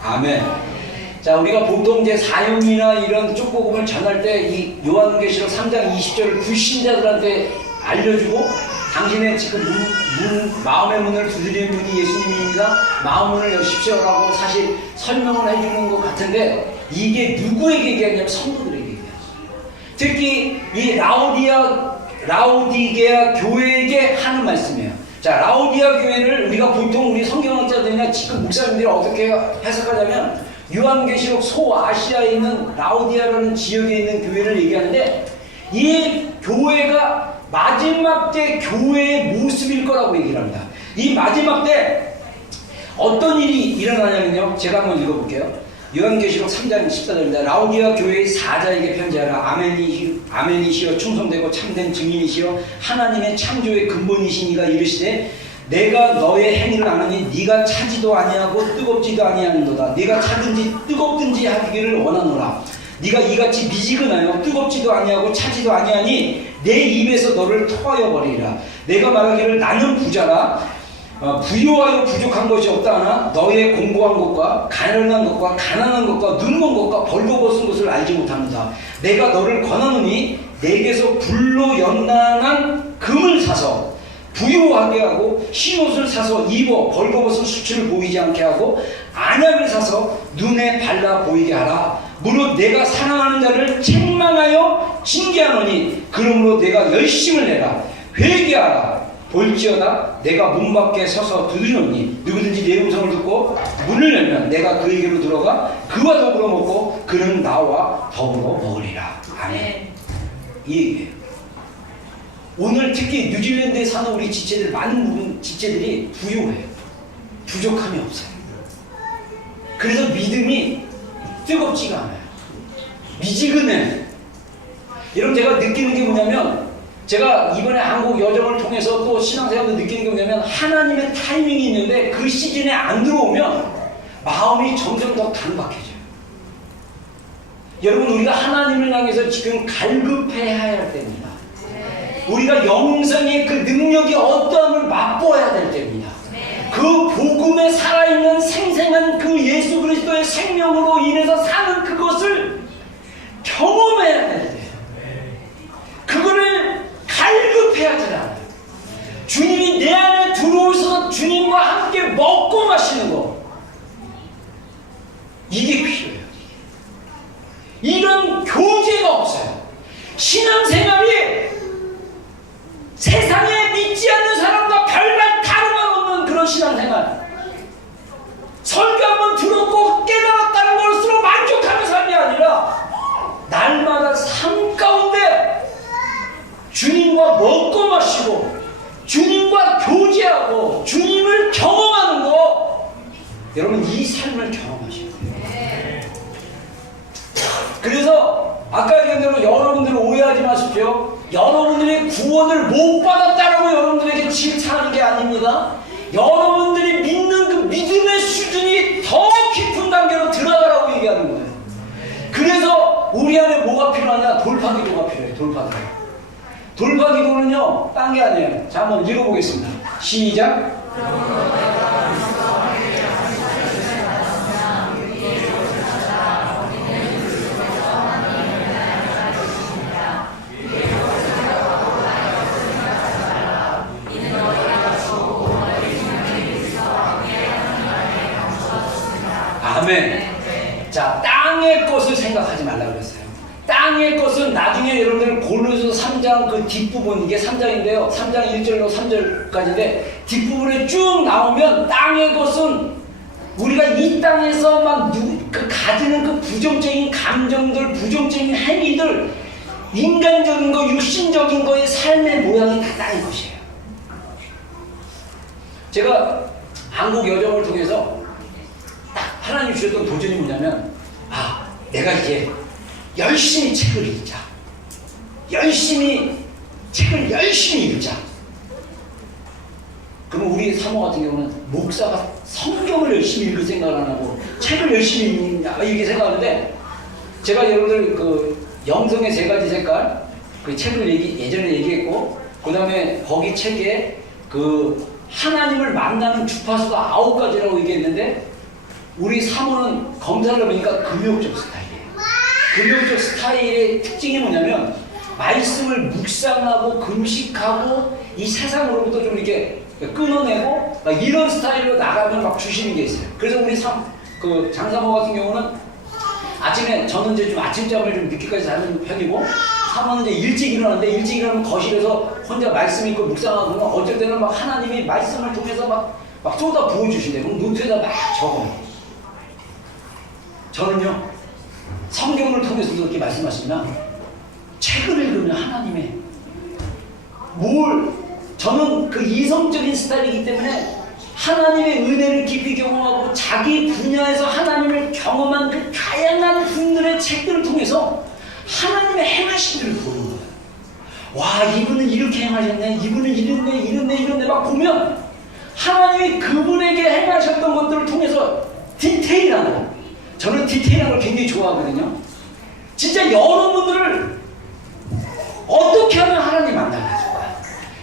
아멘. 자, 우리가 보통 이제 사형이나 이런 쪽복음을 전할 때 이 요한계시록 3장 20절을 불신자들한테 알려주고, 당신의 지금 마음의 문을 두드리는 분이 예수님입니다. 마음 문을 여십시오라고 사실 설명을 해주는 것 같은데, 이게 누구에게 얘기하냐면 성도들에게 얘기해요. 특히 이 라오디게아 교회에게 하는 말씀이에요. 자, 라오디아 교회를 우리가 보통 우리 성경학자들이나 지금 목사님들이 어떻게 해석하냐면, 요한계시록 소아시아에 있는 라오디아라는 지역에 있는 교회를 얘기하는데, 이 교회가 마지막 때 교회의 모습일 거라고 얘기를 합니다. 이 마지막 때 어떤 일이 일어나냐면요, 제가 한번 읽어볼게요. 요한계시록 3장 14절입니다. 라오디아 교회의 사자에게 편지하라. 아멘이시여 충성되고 참된 증인이시여 하나님의 창조의 근본이시니가 이르시되, 내가 너의 행위를 아느니 네가 차지도 아니하고 뜨겁지도 아니하는도다. 네가 차든지 뜨겁든지 하기를 원하노라. 네가 이같이 미지근하여 뜨겁지도 아니하고 차지도 아니하니 내 입에서 너를 토하여 버리리라. 내가 말하기를 나는 부자라. 부유하여 부족한 것이 없다 하나 너의 공고한 것과 가난한 것과 눈먼 것과 벌거벗은 것을 알지 못합니다. 내가 너를 권하노니 내게서 불로 연단한 금을 사서 부유하게 하고 흰옷을 사서 입어 벌거벗은 수치를 보이지 않게 하고 안약을 사서 눈에 발라 보이게 하라. 무릇 내가 사랑하는 자를 책망하여 징계하노니 그러므로 내가 열심을 내라. 회개하라. 볼지어다 내가 문 밖에 서서 두드리노니 누구든지 내 음성을 듣고 문을 열면 내가 그에게로 들어가 그와 더불어 먹고 그는 나와 더불어 먹으리라. 아멘. 이 얘기예요. 오늘 특히 뉴질랜드에 사는 우리 지체들, 많은 지체들이 부유해요. 부족함이 없어요. 그래서 믿음이 뜨겁지가 않아요. 미지근해. 여러분 제가 느끼는 게 뭐냐면 제가 이번에 한국 여정을 통해서 또 신앙생활도 느끼는 게 뭐냐면 하나님의 타이밍이 있는데 그 시즌에 안 들어오면 마음이 점점 더 강박해져요. 여러분 우리가 하나님을 향해서 지금 갈급해야 할 때입니다. 우리가 영성의 그 능력이 어떠함을 맛보아야 될 때입니다. 그 복음에 살아있는 생생한 그 예수 그리스도의 생명으로 인해서 사는 그것을 경험해야 될 때, 그거를 갈급해야 되잖아요. 주님이 내 안에 들어오셔서 주님과 함께 먹고 마시는 거, 이게 필요해요. 이런 교제가 없어요. 신앙생활이 세상에 믿지 않는 사람과 별반 다름이 없는 그런 신앙생활. 설교 한번 들었고 깨달았다는 것으로 만족하는 삶이 아니라 날마다 삶 가운데 주님과 먹고 마시고 주님과 교제하고 주님을 경험하는 거, 여러분 이 삶을 경험하셔야 돼요. 그래서 아까 얘기한 대로 여러분들은 오해하지 마십시오. 여러분들이 구원을 못 받았다라고 여러분들에게 질타하는 게 아닙니다. 여러분들이 믿는 그 믿음의 수준이 더 깊은 단계로 들어가라고 얘기하는 거예요. 그래서 우리 안에 뭐가 필요하냐? 돌파기도가 필요해요. 돌파기도. 돌파기도는요 딴 게 아니에요. 자, 한번 읽어보겠습니다. 시작. 아멘. 자, 땅의 것을 생각하지 말라고 그랬어요. 땅의 것은 나중에 여러분들 골로새서 3장 그 뒷부분, 이게 3장인데요 3장 1절로 3절까지인데 뒷부분에 쭉 나오면 땅의 것은 우리가 이 땅에서 막 가지는 그 부정적인 감정들, 부정적인 행위들, 인간적인 거, 육신적인 거의 삶의 모양이 다 땅의 것이에요. 제가 한국 여정을 통해서 하나님 주셨던 도전이 뭐냐면, 내가 이제 열심히 책을 읽자. 책을 열심히 읽자. 그럼 우리 사모 같은 경우는 목사가 성경을 열심히 읽을 생각을 안 하고 책을 열심히 읽냐 이렇게 생각하는데, 제가 여러분들 그 영성의 3가지 색깔 그 책을 예전에 얘기했고, 그 다음에 거기 책에 그 하나님을 만나는 주파수가 9가지라고 얘기했는데, 우리 사모는 검사를 해보니까 금욕적 스타일이에요. 금욕적 스타일의 특징이 뭐냐면 말씀을 묵상하고 금식하고 이 세상으로부터 좀 이렇게 끊어내고 막 이런 스타일로 나가면 막 주시는 게 있어요. 그래서 우리 장사모 같은 경우는 아침에, 저는 이제 좀 아침잠을 좀 늦게까지 자는 편이고, 사모는 이제 일찍 일어나는데, 일찍 일어나면 거실에서 혼자 말씀 읽고 묵상하고, 어쩔 때는 막 하나님이 말씀을 통해서 막 쏟아 부어주신대요. 그럼 노트에다 막 적어요. 저는요, 성경을 통해서도 이렇게 말씀하시면, 책을 읽으면 하나님의 저는 그 이성적인 스타일이기 때문에 하나님의 은혜를 깊이 경험하고 자기 분야에서 하나님을 경험한 그 다양한 분들의 책들을 통해서 하나님의 행하심들을 보는 거예요. 와, 이분은 이렇게 행하셨네, 이분은 이랬네 막 보면 하나님이 그분에게 행하셨던 것들을 통해서 디테일한 거, 저는 디테일한 걸 굉장히 좋아하거든요. 진짜 여러분들을 어떻게 하면 하나님 만나가지고요.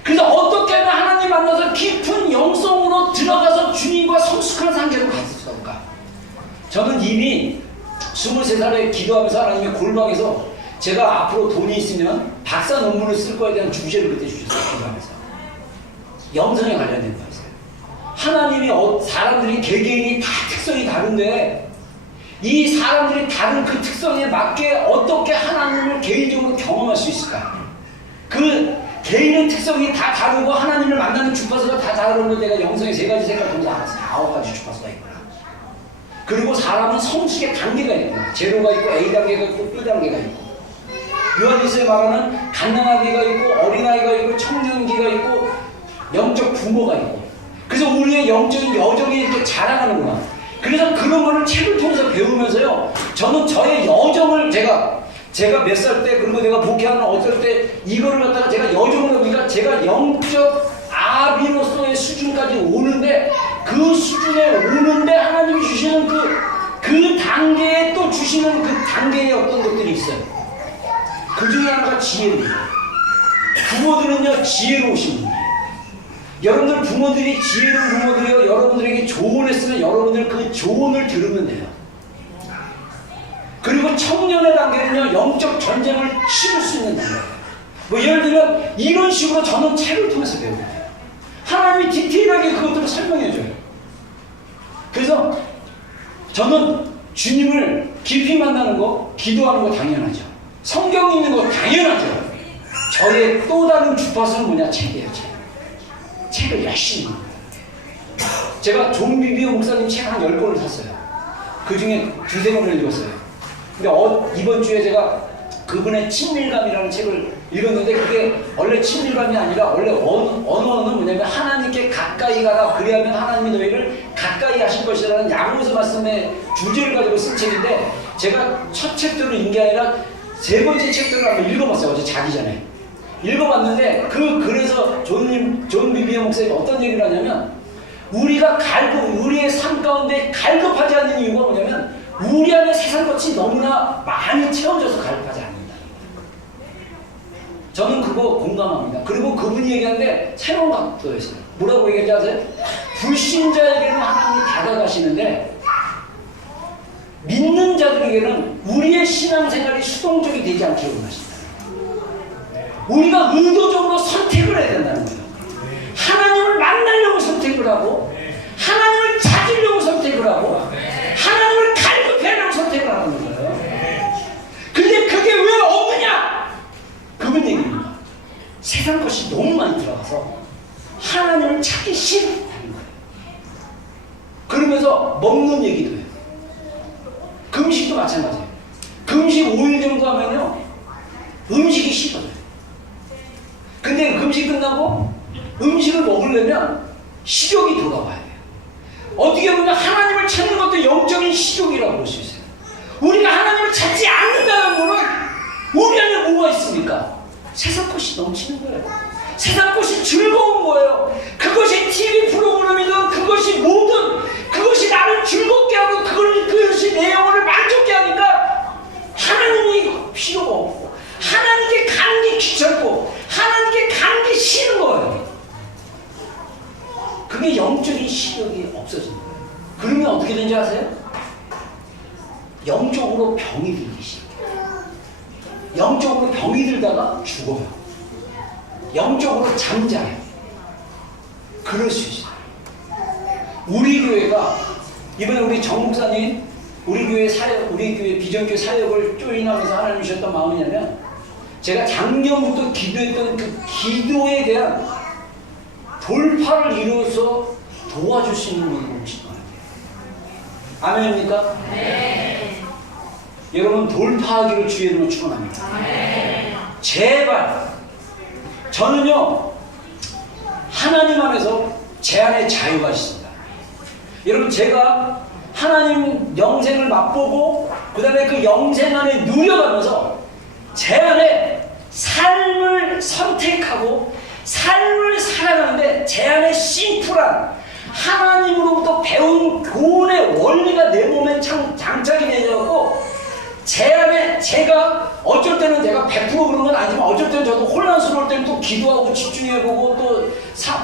그래서 어떻게 하면 하나님 만나서 깊은 영성으로 들어가서 주님과 성숙한 상태로 갔을까? 저는 이미 23살에 기도하면서 하나님의 골방에서 제가 앞으로 돈이 있으면 박사 논문을 쓸 거에 대한 주제를 그때 주셨어요. 기도하면서 영성에 관련된 거였어요. 하나님이 사람들이 개개인이 다 특성이 다른데, 이 사람들이 다른 그 특성에 맞게 어떻게 하나님을 개인적으로 경험할 수 있을까? 그 개인의 특성이 다 다르고 하나님을 만나는 주파수가 다 다른 걸 내가 영성의 3가지 색깔 통해서 알았어요. 9가지 주파수가 있구나. 그리고 사람은 성숙의 단계가 있구나. 제로가 있고 A단계가 있고 B단계가 있고, 요한일서에 말하는 갓난아기가 있고 어린아이가 있고 청년기가 있고 영적 부모가 있고, 그래서 우리의 영적인 여정이 이렇게 자라가는구나. 그래서 그런 거를 책을 통해서 배우면서요. 저는 저의 여정을 제가 몇 살 때 그리고 내가 목회하는 어쩔 때 이거를 갖다가 제가 여정을 해보니까 제가 영적 아비로서의 수준까지 오는데 그 수준에 오는데 하나님이 주시는 그 단계에 또 주시는 그 단계에 어떤 것들이 있어요. 그 중에 하나가 지혜입니다. 부모들은요 지혜로우신 분이에요. 여러분들 부모들이 지혜로운 부모들이요 여러분들에게 조언했으면 여러분들 그 조언을 들으면 돼요. 그리고 청년의 단계는요 영적 전쟁을 치를 수 있는 단계예요. 뭐 예를 들면 이런 식으로 저는 책을 통해서 배우게 돼요. 하나님이 디테일하게 그것들을 설명해줘요. 그래서 저는 주님을 깊이 만나는 거, 기도하는 거 당연하죠. 성경 읽는 거 당연하죠. 저의 또 다른 주파수는 뭐냐? 책이에요. 책을 열심히 읽는 거예요. 제가 존 비비오 목사님 책 한 10권을 샀어요. 그 중에 2-3권을 읽었어요. 근데 이번 주에 제가 그분의 친밀감이라는 책을 읽었는데 그게 원래 친밀감이 아니라 원래 언어는 뭐냐면 하나님께 가까이 가라 그리하면 하나님이 너희를 가까이 하실 것이라는 야고보서 말씀의 주제를 가지고 쓴 책인데 제가 첫 챕터를 읽은 게 아니라 3번째 챕터를 한번 읽어봤어요. 어제 자기 전에 읽어봤는데 그래서 존 비비오 목사님이 어떤 얘기를 하냐면 우리의 삶 가운데 갈급하지 않는 이유가 뭐냐면 우리 안에 세상같이 너무나 많이 채워져서 갈급하지 않는다. 저는 그거 공감합니다. 그리고 그분이 얘기하는데 새로운 각도였어요. 뭐라고 얘기하지 아세요? 불신자에게는 하나님이 다가가시는데 믿는 자들에게는 우리의 신앙생활이 수동적이 되지 않게 원하신다. 우리가 의도적으로 선택을 해야 된다는 거예요. 하나님을 만나려고 선택을 하고 하나님을 찾으려고 선택을 하고 하나님을 갈급해하려고 선택을 하는 거예요. 근데 그게 왜 없느냐? 그분 얘기입니다. 세상 것이 너무 많이 들어가서 하나님을 찾기 싫다는 거예요. 그러면서 먹는 얘기도 해요. 금식도 마찬가지예요. 금식 5일 정도 하면요 음식이 식어져요. 근데 금식 끝나고 음식을 먹으려면 식욕이 돌아와야 돼요. 어떻게 보면 하나님을 찾는 것도 영적인 식욕이라고 볼 수 있어요. 우리가 하나님을 찾지 않는다는 것은 우리 안에 뭐가 있습니까? 세상 것이 넘치는 거예요. 세상 것이 즐거운 거예요. 그것이 TV 프로그램이든 그것이 뭐든 그것이 나를 즐겁게 하고 그것이 내 영혼을 만족게 하니까 하나님이 필요가 없고 하나님께 가는 게 귀찮고 하나님께 가는 게 싫은 거예요. 그게 영적인 시력이 없어지는 거예요. 그러면 어떻게 되는지 아세요? 영적으로 병이 들기 시작해요. 영적으로 병이 들다가 죽어요. 영적으로 잠자요. 그럴 수 있어요. 우리 교회가 이번에 우리 정 목사님 우리 교회 비전교회 사역을 조인하면서 하나님 주셨던 마음이냐면 제가 작년부터 기도했던 그 기도에 대한 돌파를 이루어서 도와줄 수 있는 분이 오신 것 같아요. 아멘입니까? 네. 여러분 돌파하기를 주의 이름으로 축원합니다. 네. 제발 저는요 하나님 안에서 제 안에 자유가 있습니다. 여러분 제가 하나님 영생을 맛보고 그 다음에 그 영생 안에 누려가면서 제 안에 삶을 선택하고 삶을 살아가는데 제 안에 심플한 하나님으로부터 배운 교훈의 원리가 내 몸에 장착이 되어갖고 제 안에 제가 어쩔 때는 제가 100% 그런 건 아니지만 어쩔 때는 저도 혼란스러울 때는 또 기도하고 집중해보고 또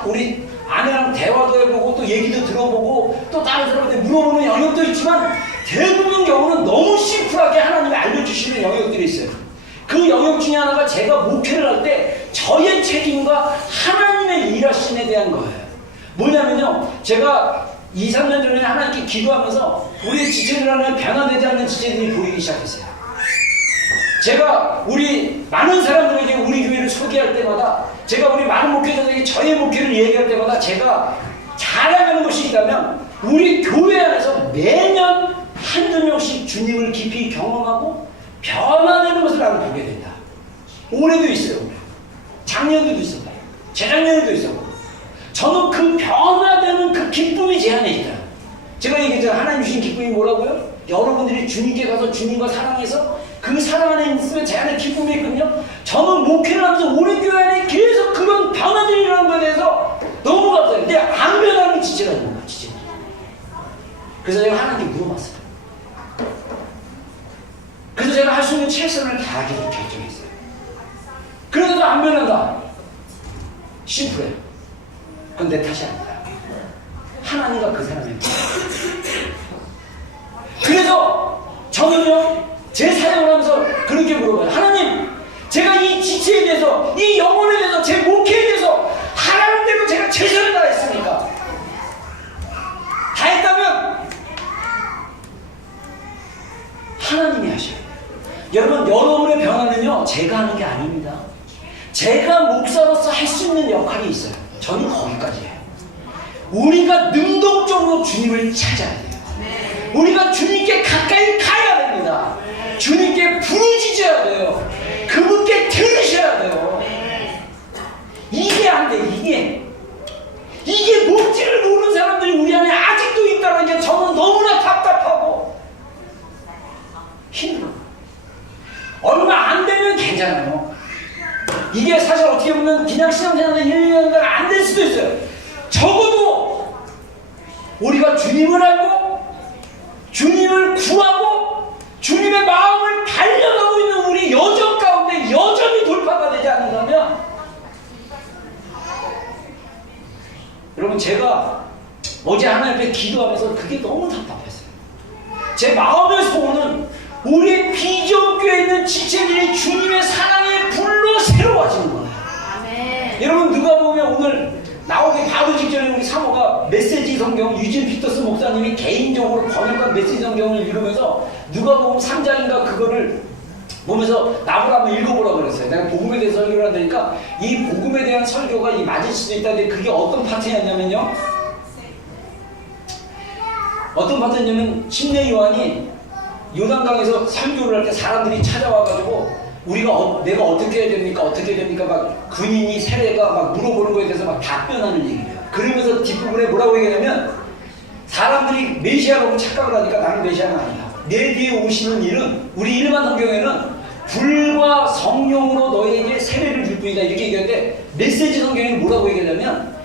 우리 아내랑 대화도 해보고 또 얘기도 들어보고 또 다른 사람한테 물어보는 영역도 있지만 대부분 경우는 너무 심플하게 하나님이 알려주시는 영역들이 있어요. 그 영역 중에 하나가 제가 목회를 할 때 저의 책임과 하나님의 일하심에 대한 거예요. 뭐냐면요 제가 2-3년 전에 하나님께 기도하면서 우리 지체들 안에 변화되지 않는 지체들이 보이기 시작했어요. 제가 우리 많은 사람들에게 우리 교회를 소개할 때마다 제가 우리 많은 목회자들에게 저의 목회를 얘기할 때마다 제가 자랑하는 것이 있다면 우리 교회 안에서 매년 한두 명씩 주님을 깊이 경험하고 변화되는 것을 나는 보게 된다. 올해도 있어요. 올해. 작년에도 있었다. 재작년에도 있었고 저는 그 변화되는 그 기쁨이 제 안에 있다. 제가 얘기했잖아요. 하나님 주신 기쁨이 뭐라고요? 여러분들이 주님께 가서 주님과 사랑해서 그 사랑 안에 있으면 제 안에 기쁨이 있거든요. 저는 목회를 하면서 우리 교회 안에 계속 그런 변화들이 일어나는 것에 대해서 너무 감사해요. 근데 안 변하는 지체가 있는 거예요. 지체. 그래서 제가 하나님께 물어봤어요. 그래서 제가 할 수 있는 최선을 다하기로 결정했어요. 그래도 안 변한다. 심플해요. 그건 내 탓이 아니다. 하나님과 그 사람의 그래서 저는요 제 사역을 하면서 그렇게 물어봐요. 하나님, 제가 이 지체에 대해서, 이 영혼에 대해서, 제 목회에 대해서 하라는 대로 제가 최선을 다했습니까? 다했다면 하나님이 하셔요. 여러분, 여러분의 변화는요 제가 하는 게 아닙니다. 제가 목사로서 할 수 있는 역할이 있어요. 저는 거기까지예요. 우리가 능동적으로 주님을 찾아야 돼요. 우리가 주님께 가까이 가야 됩니다. 주님께 부르짖어야 돼요. 그분께 들으셔야 돼요. 이게 안 돼. 이게 뭔지를 모르는 사람들이 우리 안에 아직도 있다는 게 저는 너무나 답답하고 힘들어요. 얼마 안 되면 괜찮아요. 이게 사실 어떻게 보면 그냥 신앙생활 1년간 안 될 수도 있어요. 적어도 우리가 주님을 알고 주님을 구하고 주님의 마음을 달려가고 있는 우리 여정 가운데 여전히 돌파가 되지 않는다면, 여러분, 제가 어제 하나님 앞에 기도하면서 그게 너무 답답했어요. 제 마음의 소원은 우리 비전교회에 있는 지체들이 주님의 사랑의 불로 새로워지는 거예요. 아멘. 여러분, 누가 보면 오늘 나오기 바로 직전에 우리 사모가 메시지 성경, 유진 피터스 목사님이 개인적으로 번역한 메시지 성경을 읽으면서 누가 보면 3장인가 그거를 보면서 나보고 한번 읽어보라고 그랬어요. 내가 복음에 대해서 설교를 한다니까 이 복음에 대한 설교가 이 맞을 수도 있다는데 그게 어떤 파트였냐면요. 어떤 파트였냐면 침례 요한이 요단강에서 설교를 할 때 사람들이 찾아와가지고 내가 어떻게 해야 됩니까? 막 군인이 세례가 막 물어보는 거에 대해서 막 답변하는 얘기예요. 그러면서 뒷부분에 뭐라고 얘기하냐면 사람들이 메시아라고 착각을 하니까 나는 메시아는 아니다. 내 뒤에 오시는 일은 우리 일반 성경에는 불과 성령으로 너희에게 세례를 줄 뿐이다 이렇게 얘기하는데 메시지 성경에는 뭐라고 얘기하냐면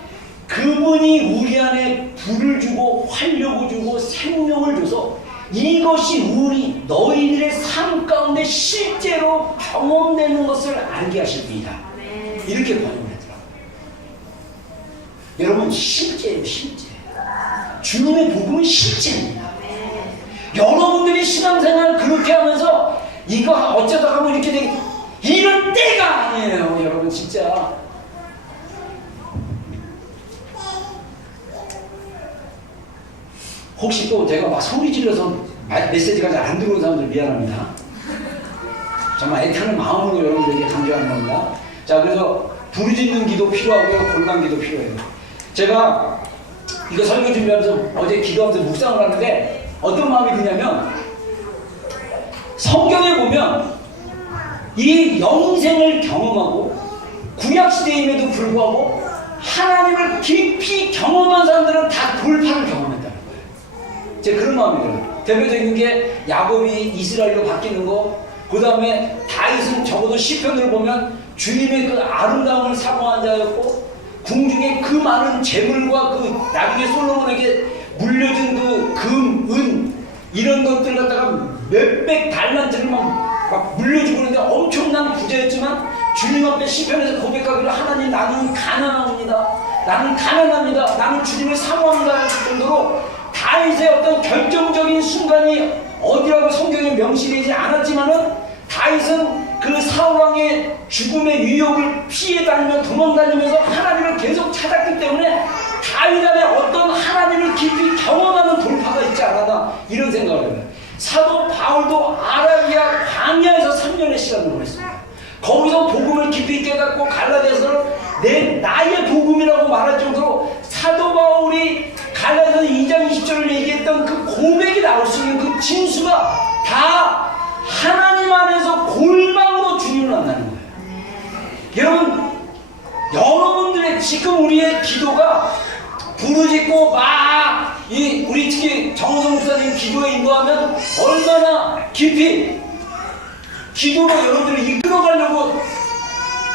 그분이 우리 안에 불을 주고 활력을 주고 생명을 줘서 이것이 너희들의 삶 가운데 실제로 경험되는 것을 알게 하실 뿐이다. 이렇게 번역을 했더라고요. 여러분, 실제예요, 실제. 주님의 복음은 실제입니다. 여러분들이 신앙생활 그렇게 하면서 이거 어쩌다 하면 이렇게 되게 이럴 때가 아니에요, 여러분, 진짜. 혹시 또 제가 막 소리 질러서 메시지가 잘 안 들어오는 사람들 미안합니다. 정말 애타는 마음으로 여러분들에게 강조하는 겁니다. 자, 그래서 부르짖는 기도 필요하고요, 골방 기도 필요해요. 제가 이거 설교 준비하면서 어제 기도하면서 묵상을 하는데 어떤 마음이 드냐면 성경에 보면 이 영생을 경험하고 구약시대임에도 불구하고 하나님을 깊이 경험한 사람들은 다 돌파를 경험했다는 거예요. 제가 그런 마음이 들어요. 대표적인 게 야곱이 이스라엘로 바뀌는 거, 그 다음에 다윗은 적어도 시편을 보면 주님의 그 아름다움을 사모한 자였고 궁중에 그 많은 재물과 그 나중에 솔로몬에게 물려준 그 금, 은 이런 것들 갖다가 몇백 달란트를 막 물려주고 그러는데 엄청난 부자였지만 주님 앞에 시편에서 고백하기를 하나님 나는 가난합니다. 나는 주님을 사모합니다 할 정도로 다윗의 어떤 결정적인 순간이 어디라고 성경에 명시되지 않았지만은 다윗은 그 사울왕의 죽음의 위협을 피해 다니며 도망다니면서 하나님을 계속 찾았기 때문에 다윗 안에 어떤 하나님을 깊이 경험하는 돌파가 있지 않았나 이런 생각을 해요. 사도 바울도 아라비아 광야에서 3년의 시간을 보냈습니다. 거기서 복음을 깊이 깨닫고 갈라디아서를 나의 복음이라고 말할 정도로 사도 바울이 갈라디아서 2장 20절을 얘기했던 그 고백이 나올 수 있는 그 진수가 다 하나님 안에서 골방으로 주님을 만나는 거예요. 여러분들의 지금 우리의 기도가 부르짖고 우리 특히 정호성 목사님 기도에 인도하면 얼마나 깊이 기도로 여러분들을 이끌어가려고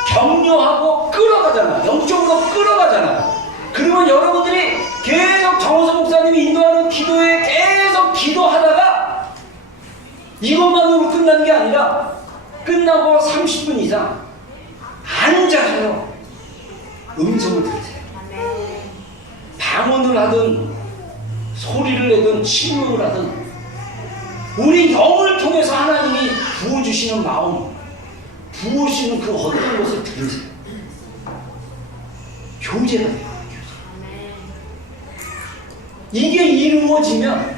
격려하고 끌어가잖아. 영적으로 끌어가잖아. 그러면 여러분들이 계속 정호성 목사님이 인도하는 기도에 계속 기도하다가 이것만으로 끝나는 게 아니라 끝나고 30분 이상 앉아서 음성을 들으세요. 방언을 하든 소리를 내든 침묵을 하든 우리 영을 통해서 하나님이 부어주시는 마음, 부어주시는 그 어떤 것을 들으세요. 교제가 돼요. 이게 이루어지면,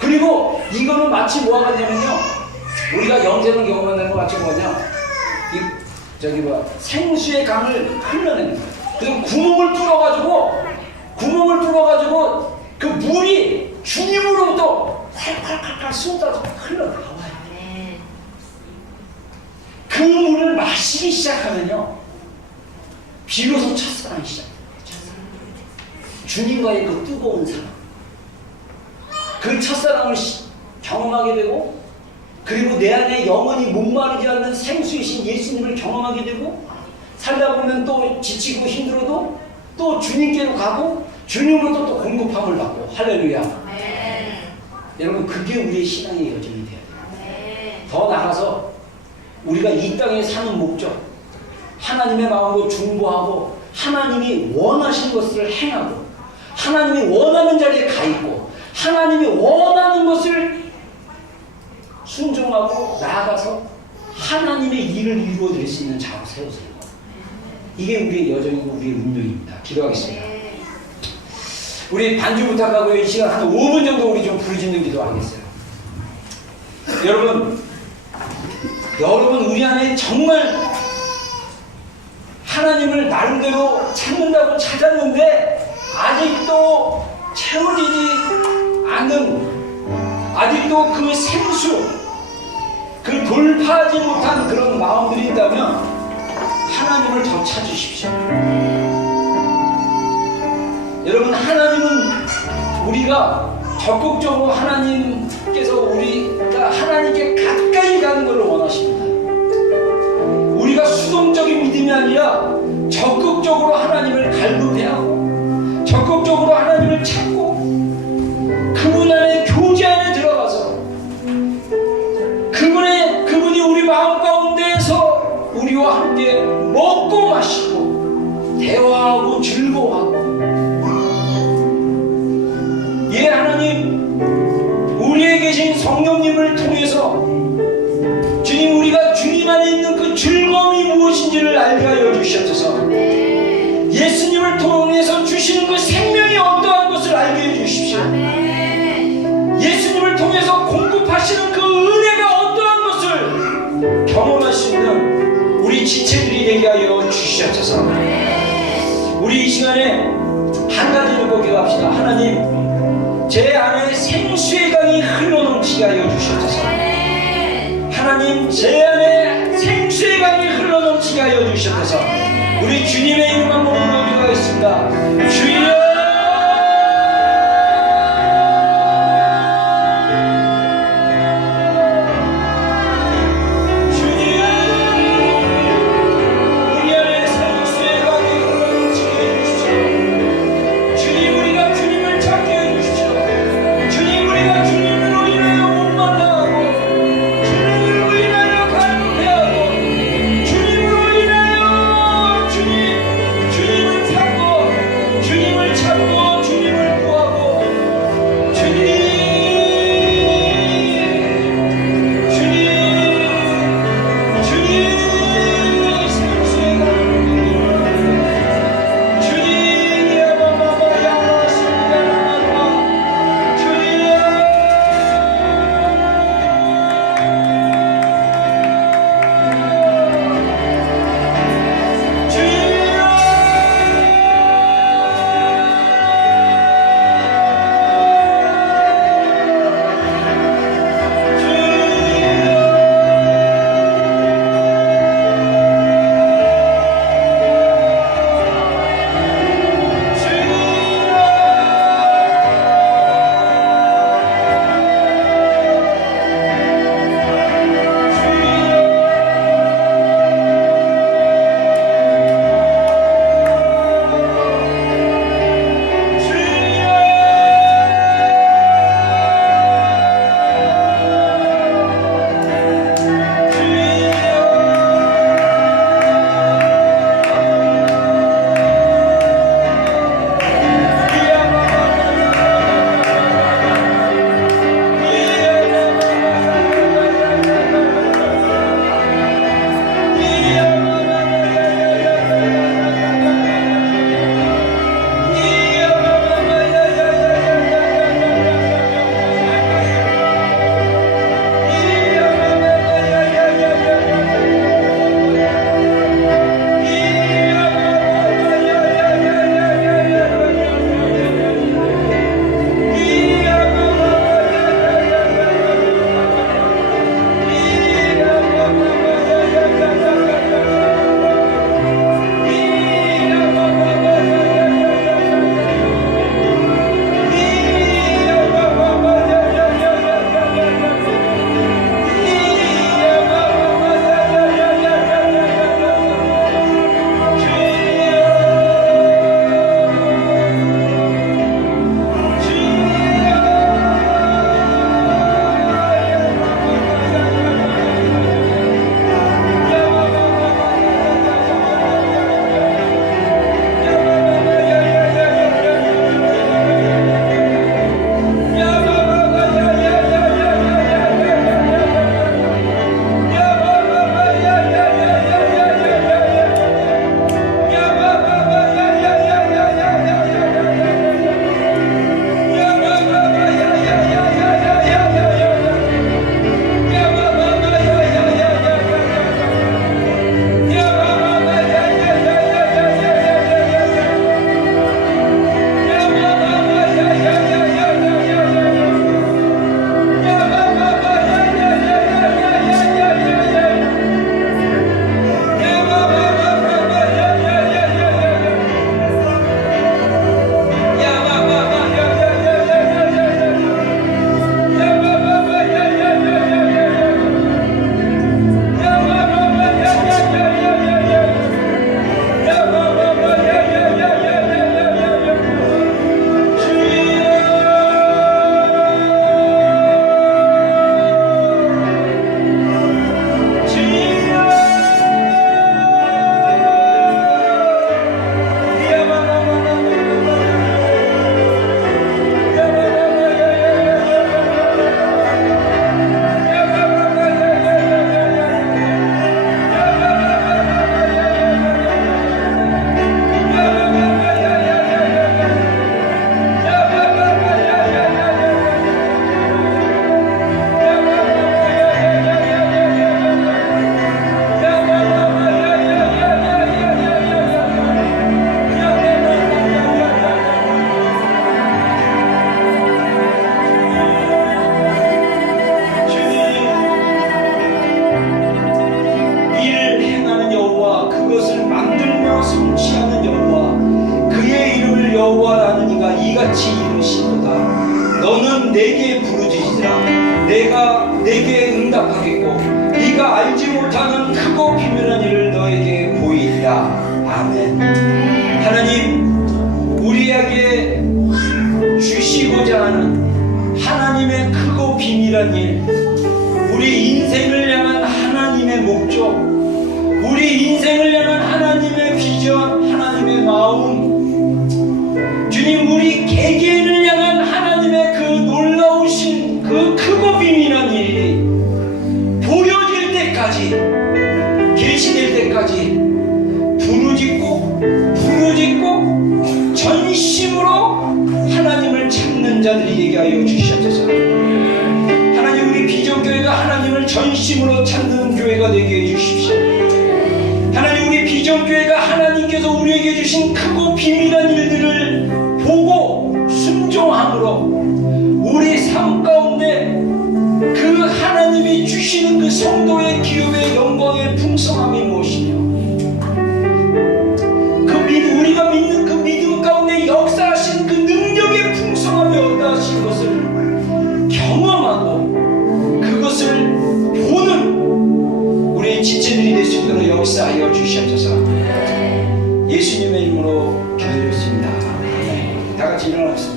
그리고 이거는 마치 뭐가 되냐면요, 우리가 영생을 경험하는 거 마치 뭐냐, 생수의 강을 흘러내는 거예요. 그래서 구멍을 뚫어가지고 그 물이 주님으로부터 칼칼칼칼 쏟아져 흘러나와요. 그 물을 마시기 시작하면요, 비로소 첫사랑이 시작돼요. 주님과의 그 뜨거운 사랑, 그 첫사랑을 경험하게 되고, 그리고 내 안에 영원히 목마르지 않는 생수이신 예수님을 경험하게 되고, 살다 보면 또 지치고 힘들어도 또 주님께로 가고 주님으로부터 또 공급함을 받고. 할렐루야. 여러분, 그게 우리의 신앙의 여정이 돼야 돼요. 더 나아가서 우리가 이 땅에 사는 목적, 하나님의 마음으로 중보하고 하나님이 원하시는 것을 행하고 하나님이 원하는 자리에 가 있고 하나님이 원하는 것을 순종하고 나아가서 하나님의 일을 이루어 드릴 수 있는 자로 세우세요. 이게 우리의 여정이고 우리의 운명입니다. 기도하겠습니다. 우리 반주 부탁하고요. 이 시간 한 5분 정도 우리 좀 부르짖는 기도하겠어요. 여러분 우리 안에 정말 하나님을 나름대로 찾는다고 찾았는데 아직도 채워지지 않는, 아직도 그 생수, 그 돌파하지 못한 그런 마음들이 있다면 하나님을 더 찾으십시오. 여러분, 하나님은 우리가 적극적으로 하나님께서 우리가 하나님께 가까이 가는 것을 원하십니다. 우리가 수동적인 믿음이 아니라 적극적으로 하나님을 갈급해하고 적극적으로 하나님을 찾고 그분 안에 교제 안에 들어가서 그분이 우리 마음 가운데에서 우리와 함께 먹고 마시고 대화하고 즐거워하고, 예, 하나님, 우리에 계신 성령님을 통해서 주님, 우리가 주님 안에 있는 그 즐거움이 무엇인지를 알게 하여 주시옵소서. 예수님을 통해서 주시는 그 생명이 어떠한 것을 알게 해 주십시오. 예수님을 통해서 공급하시는 그 은혜가 어떠한 것을 경험할 수 있는 우리 지체들이 되게 하여 주시옵소서. 우리 이 시간에 한 가지를 꼭 기도합시다. 하나님, 제 안에 생수의 강이 흘러넘치게 하여 주시옵소서. 하나님, 제 안에 생수의 강이 흘러넘치게 하여 주시옵소서. 우리 주님의 이름만 모르고 기도하겠습니다. 주여, 주님을 내게 응답하겠고 네가 알지 못하는 크고 비밀한 일을 너에게 보이리라. 아멘. 하나님, 우리에게 주시고자 하는 하나님의 크고 비밀한 일, 우리 인생을 향한 하나님의 목적, 우리 인생을 향한 하나님의 비전, 하나님의 마음, 주님, 우리 개개인을 향한 하나님의 그 놀라우신 그 크고 비밀한 일이 보여질 때까지, 계시될 때까지 부르짖고 전심으로 하나님을 찾는 자들이 되게 하여 주시옵소서. 하나님, 우리 비전교회가 하나님을 전심으로 찾는 교회가 되게 해주십시오. 하나님, 우리 비전교회가 하나님께서 우리에게 주신 크고 비밀한 일들을 보고 순종함으로 우리 삶 가운데 그 하나님이 주시는 그 성도의 기업의 영광의 풍성함이 무엇이며, 우리가 믿는 그 믿음 가운데 역사하신 그 능력의 풍성함이 어떠하신 것을 경험하고 그것을 보는 우리의 지체들이 될 수 있도록 역사하여 주시옵소서. 예수님의 이름으로 기도드렸습니다. 다 같이 일어납시다.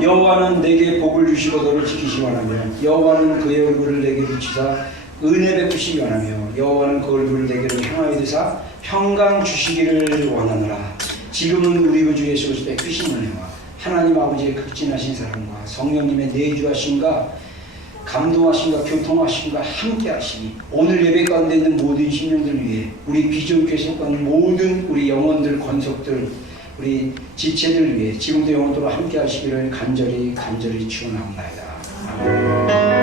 여호와는 내게 복을 주시고 너를 지키시 원하며, 여호와는 그의 얼굴을 내게 비추사 은혜 베푸시기 원하며, 여호와는 그 얼굴을 내게로 향하여 드사 평강 주시기를 원하노라. 지금은 우리 구주 예수 그리스도의 크신 은혜와 하나님 아버지의 극진하신 사랑과 성령님의 내주하심과 감동하심과 교통하심과 함께하심이 오늘 예배 가운데 있는 모든 심령들 위해, 우리 비전교회 속한 모든 우리 영혼들, 권속들, 우리 지체들 위해 지금도 영원토록 함께하시기를 간절히 축원합니다.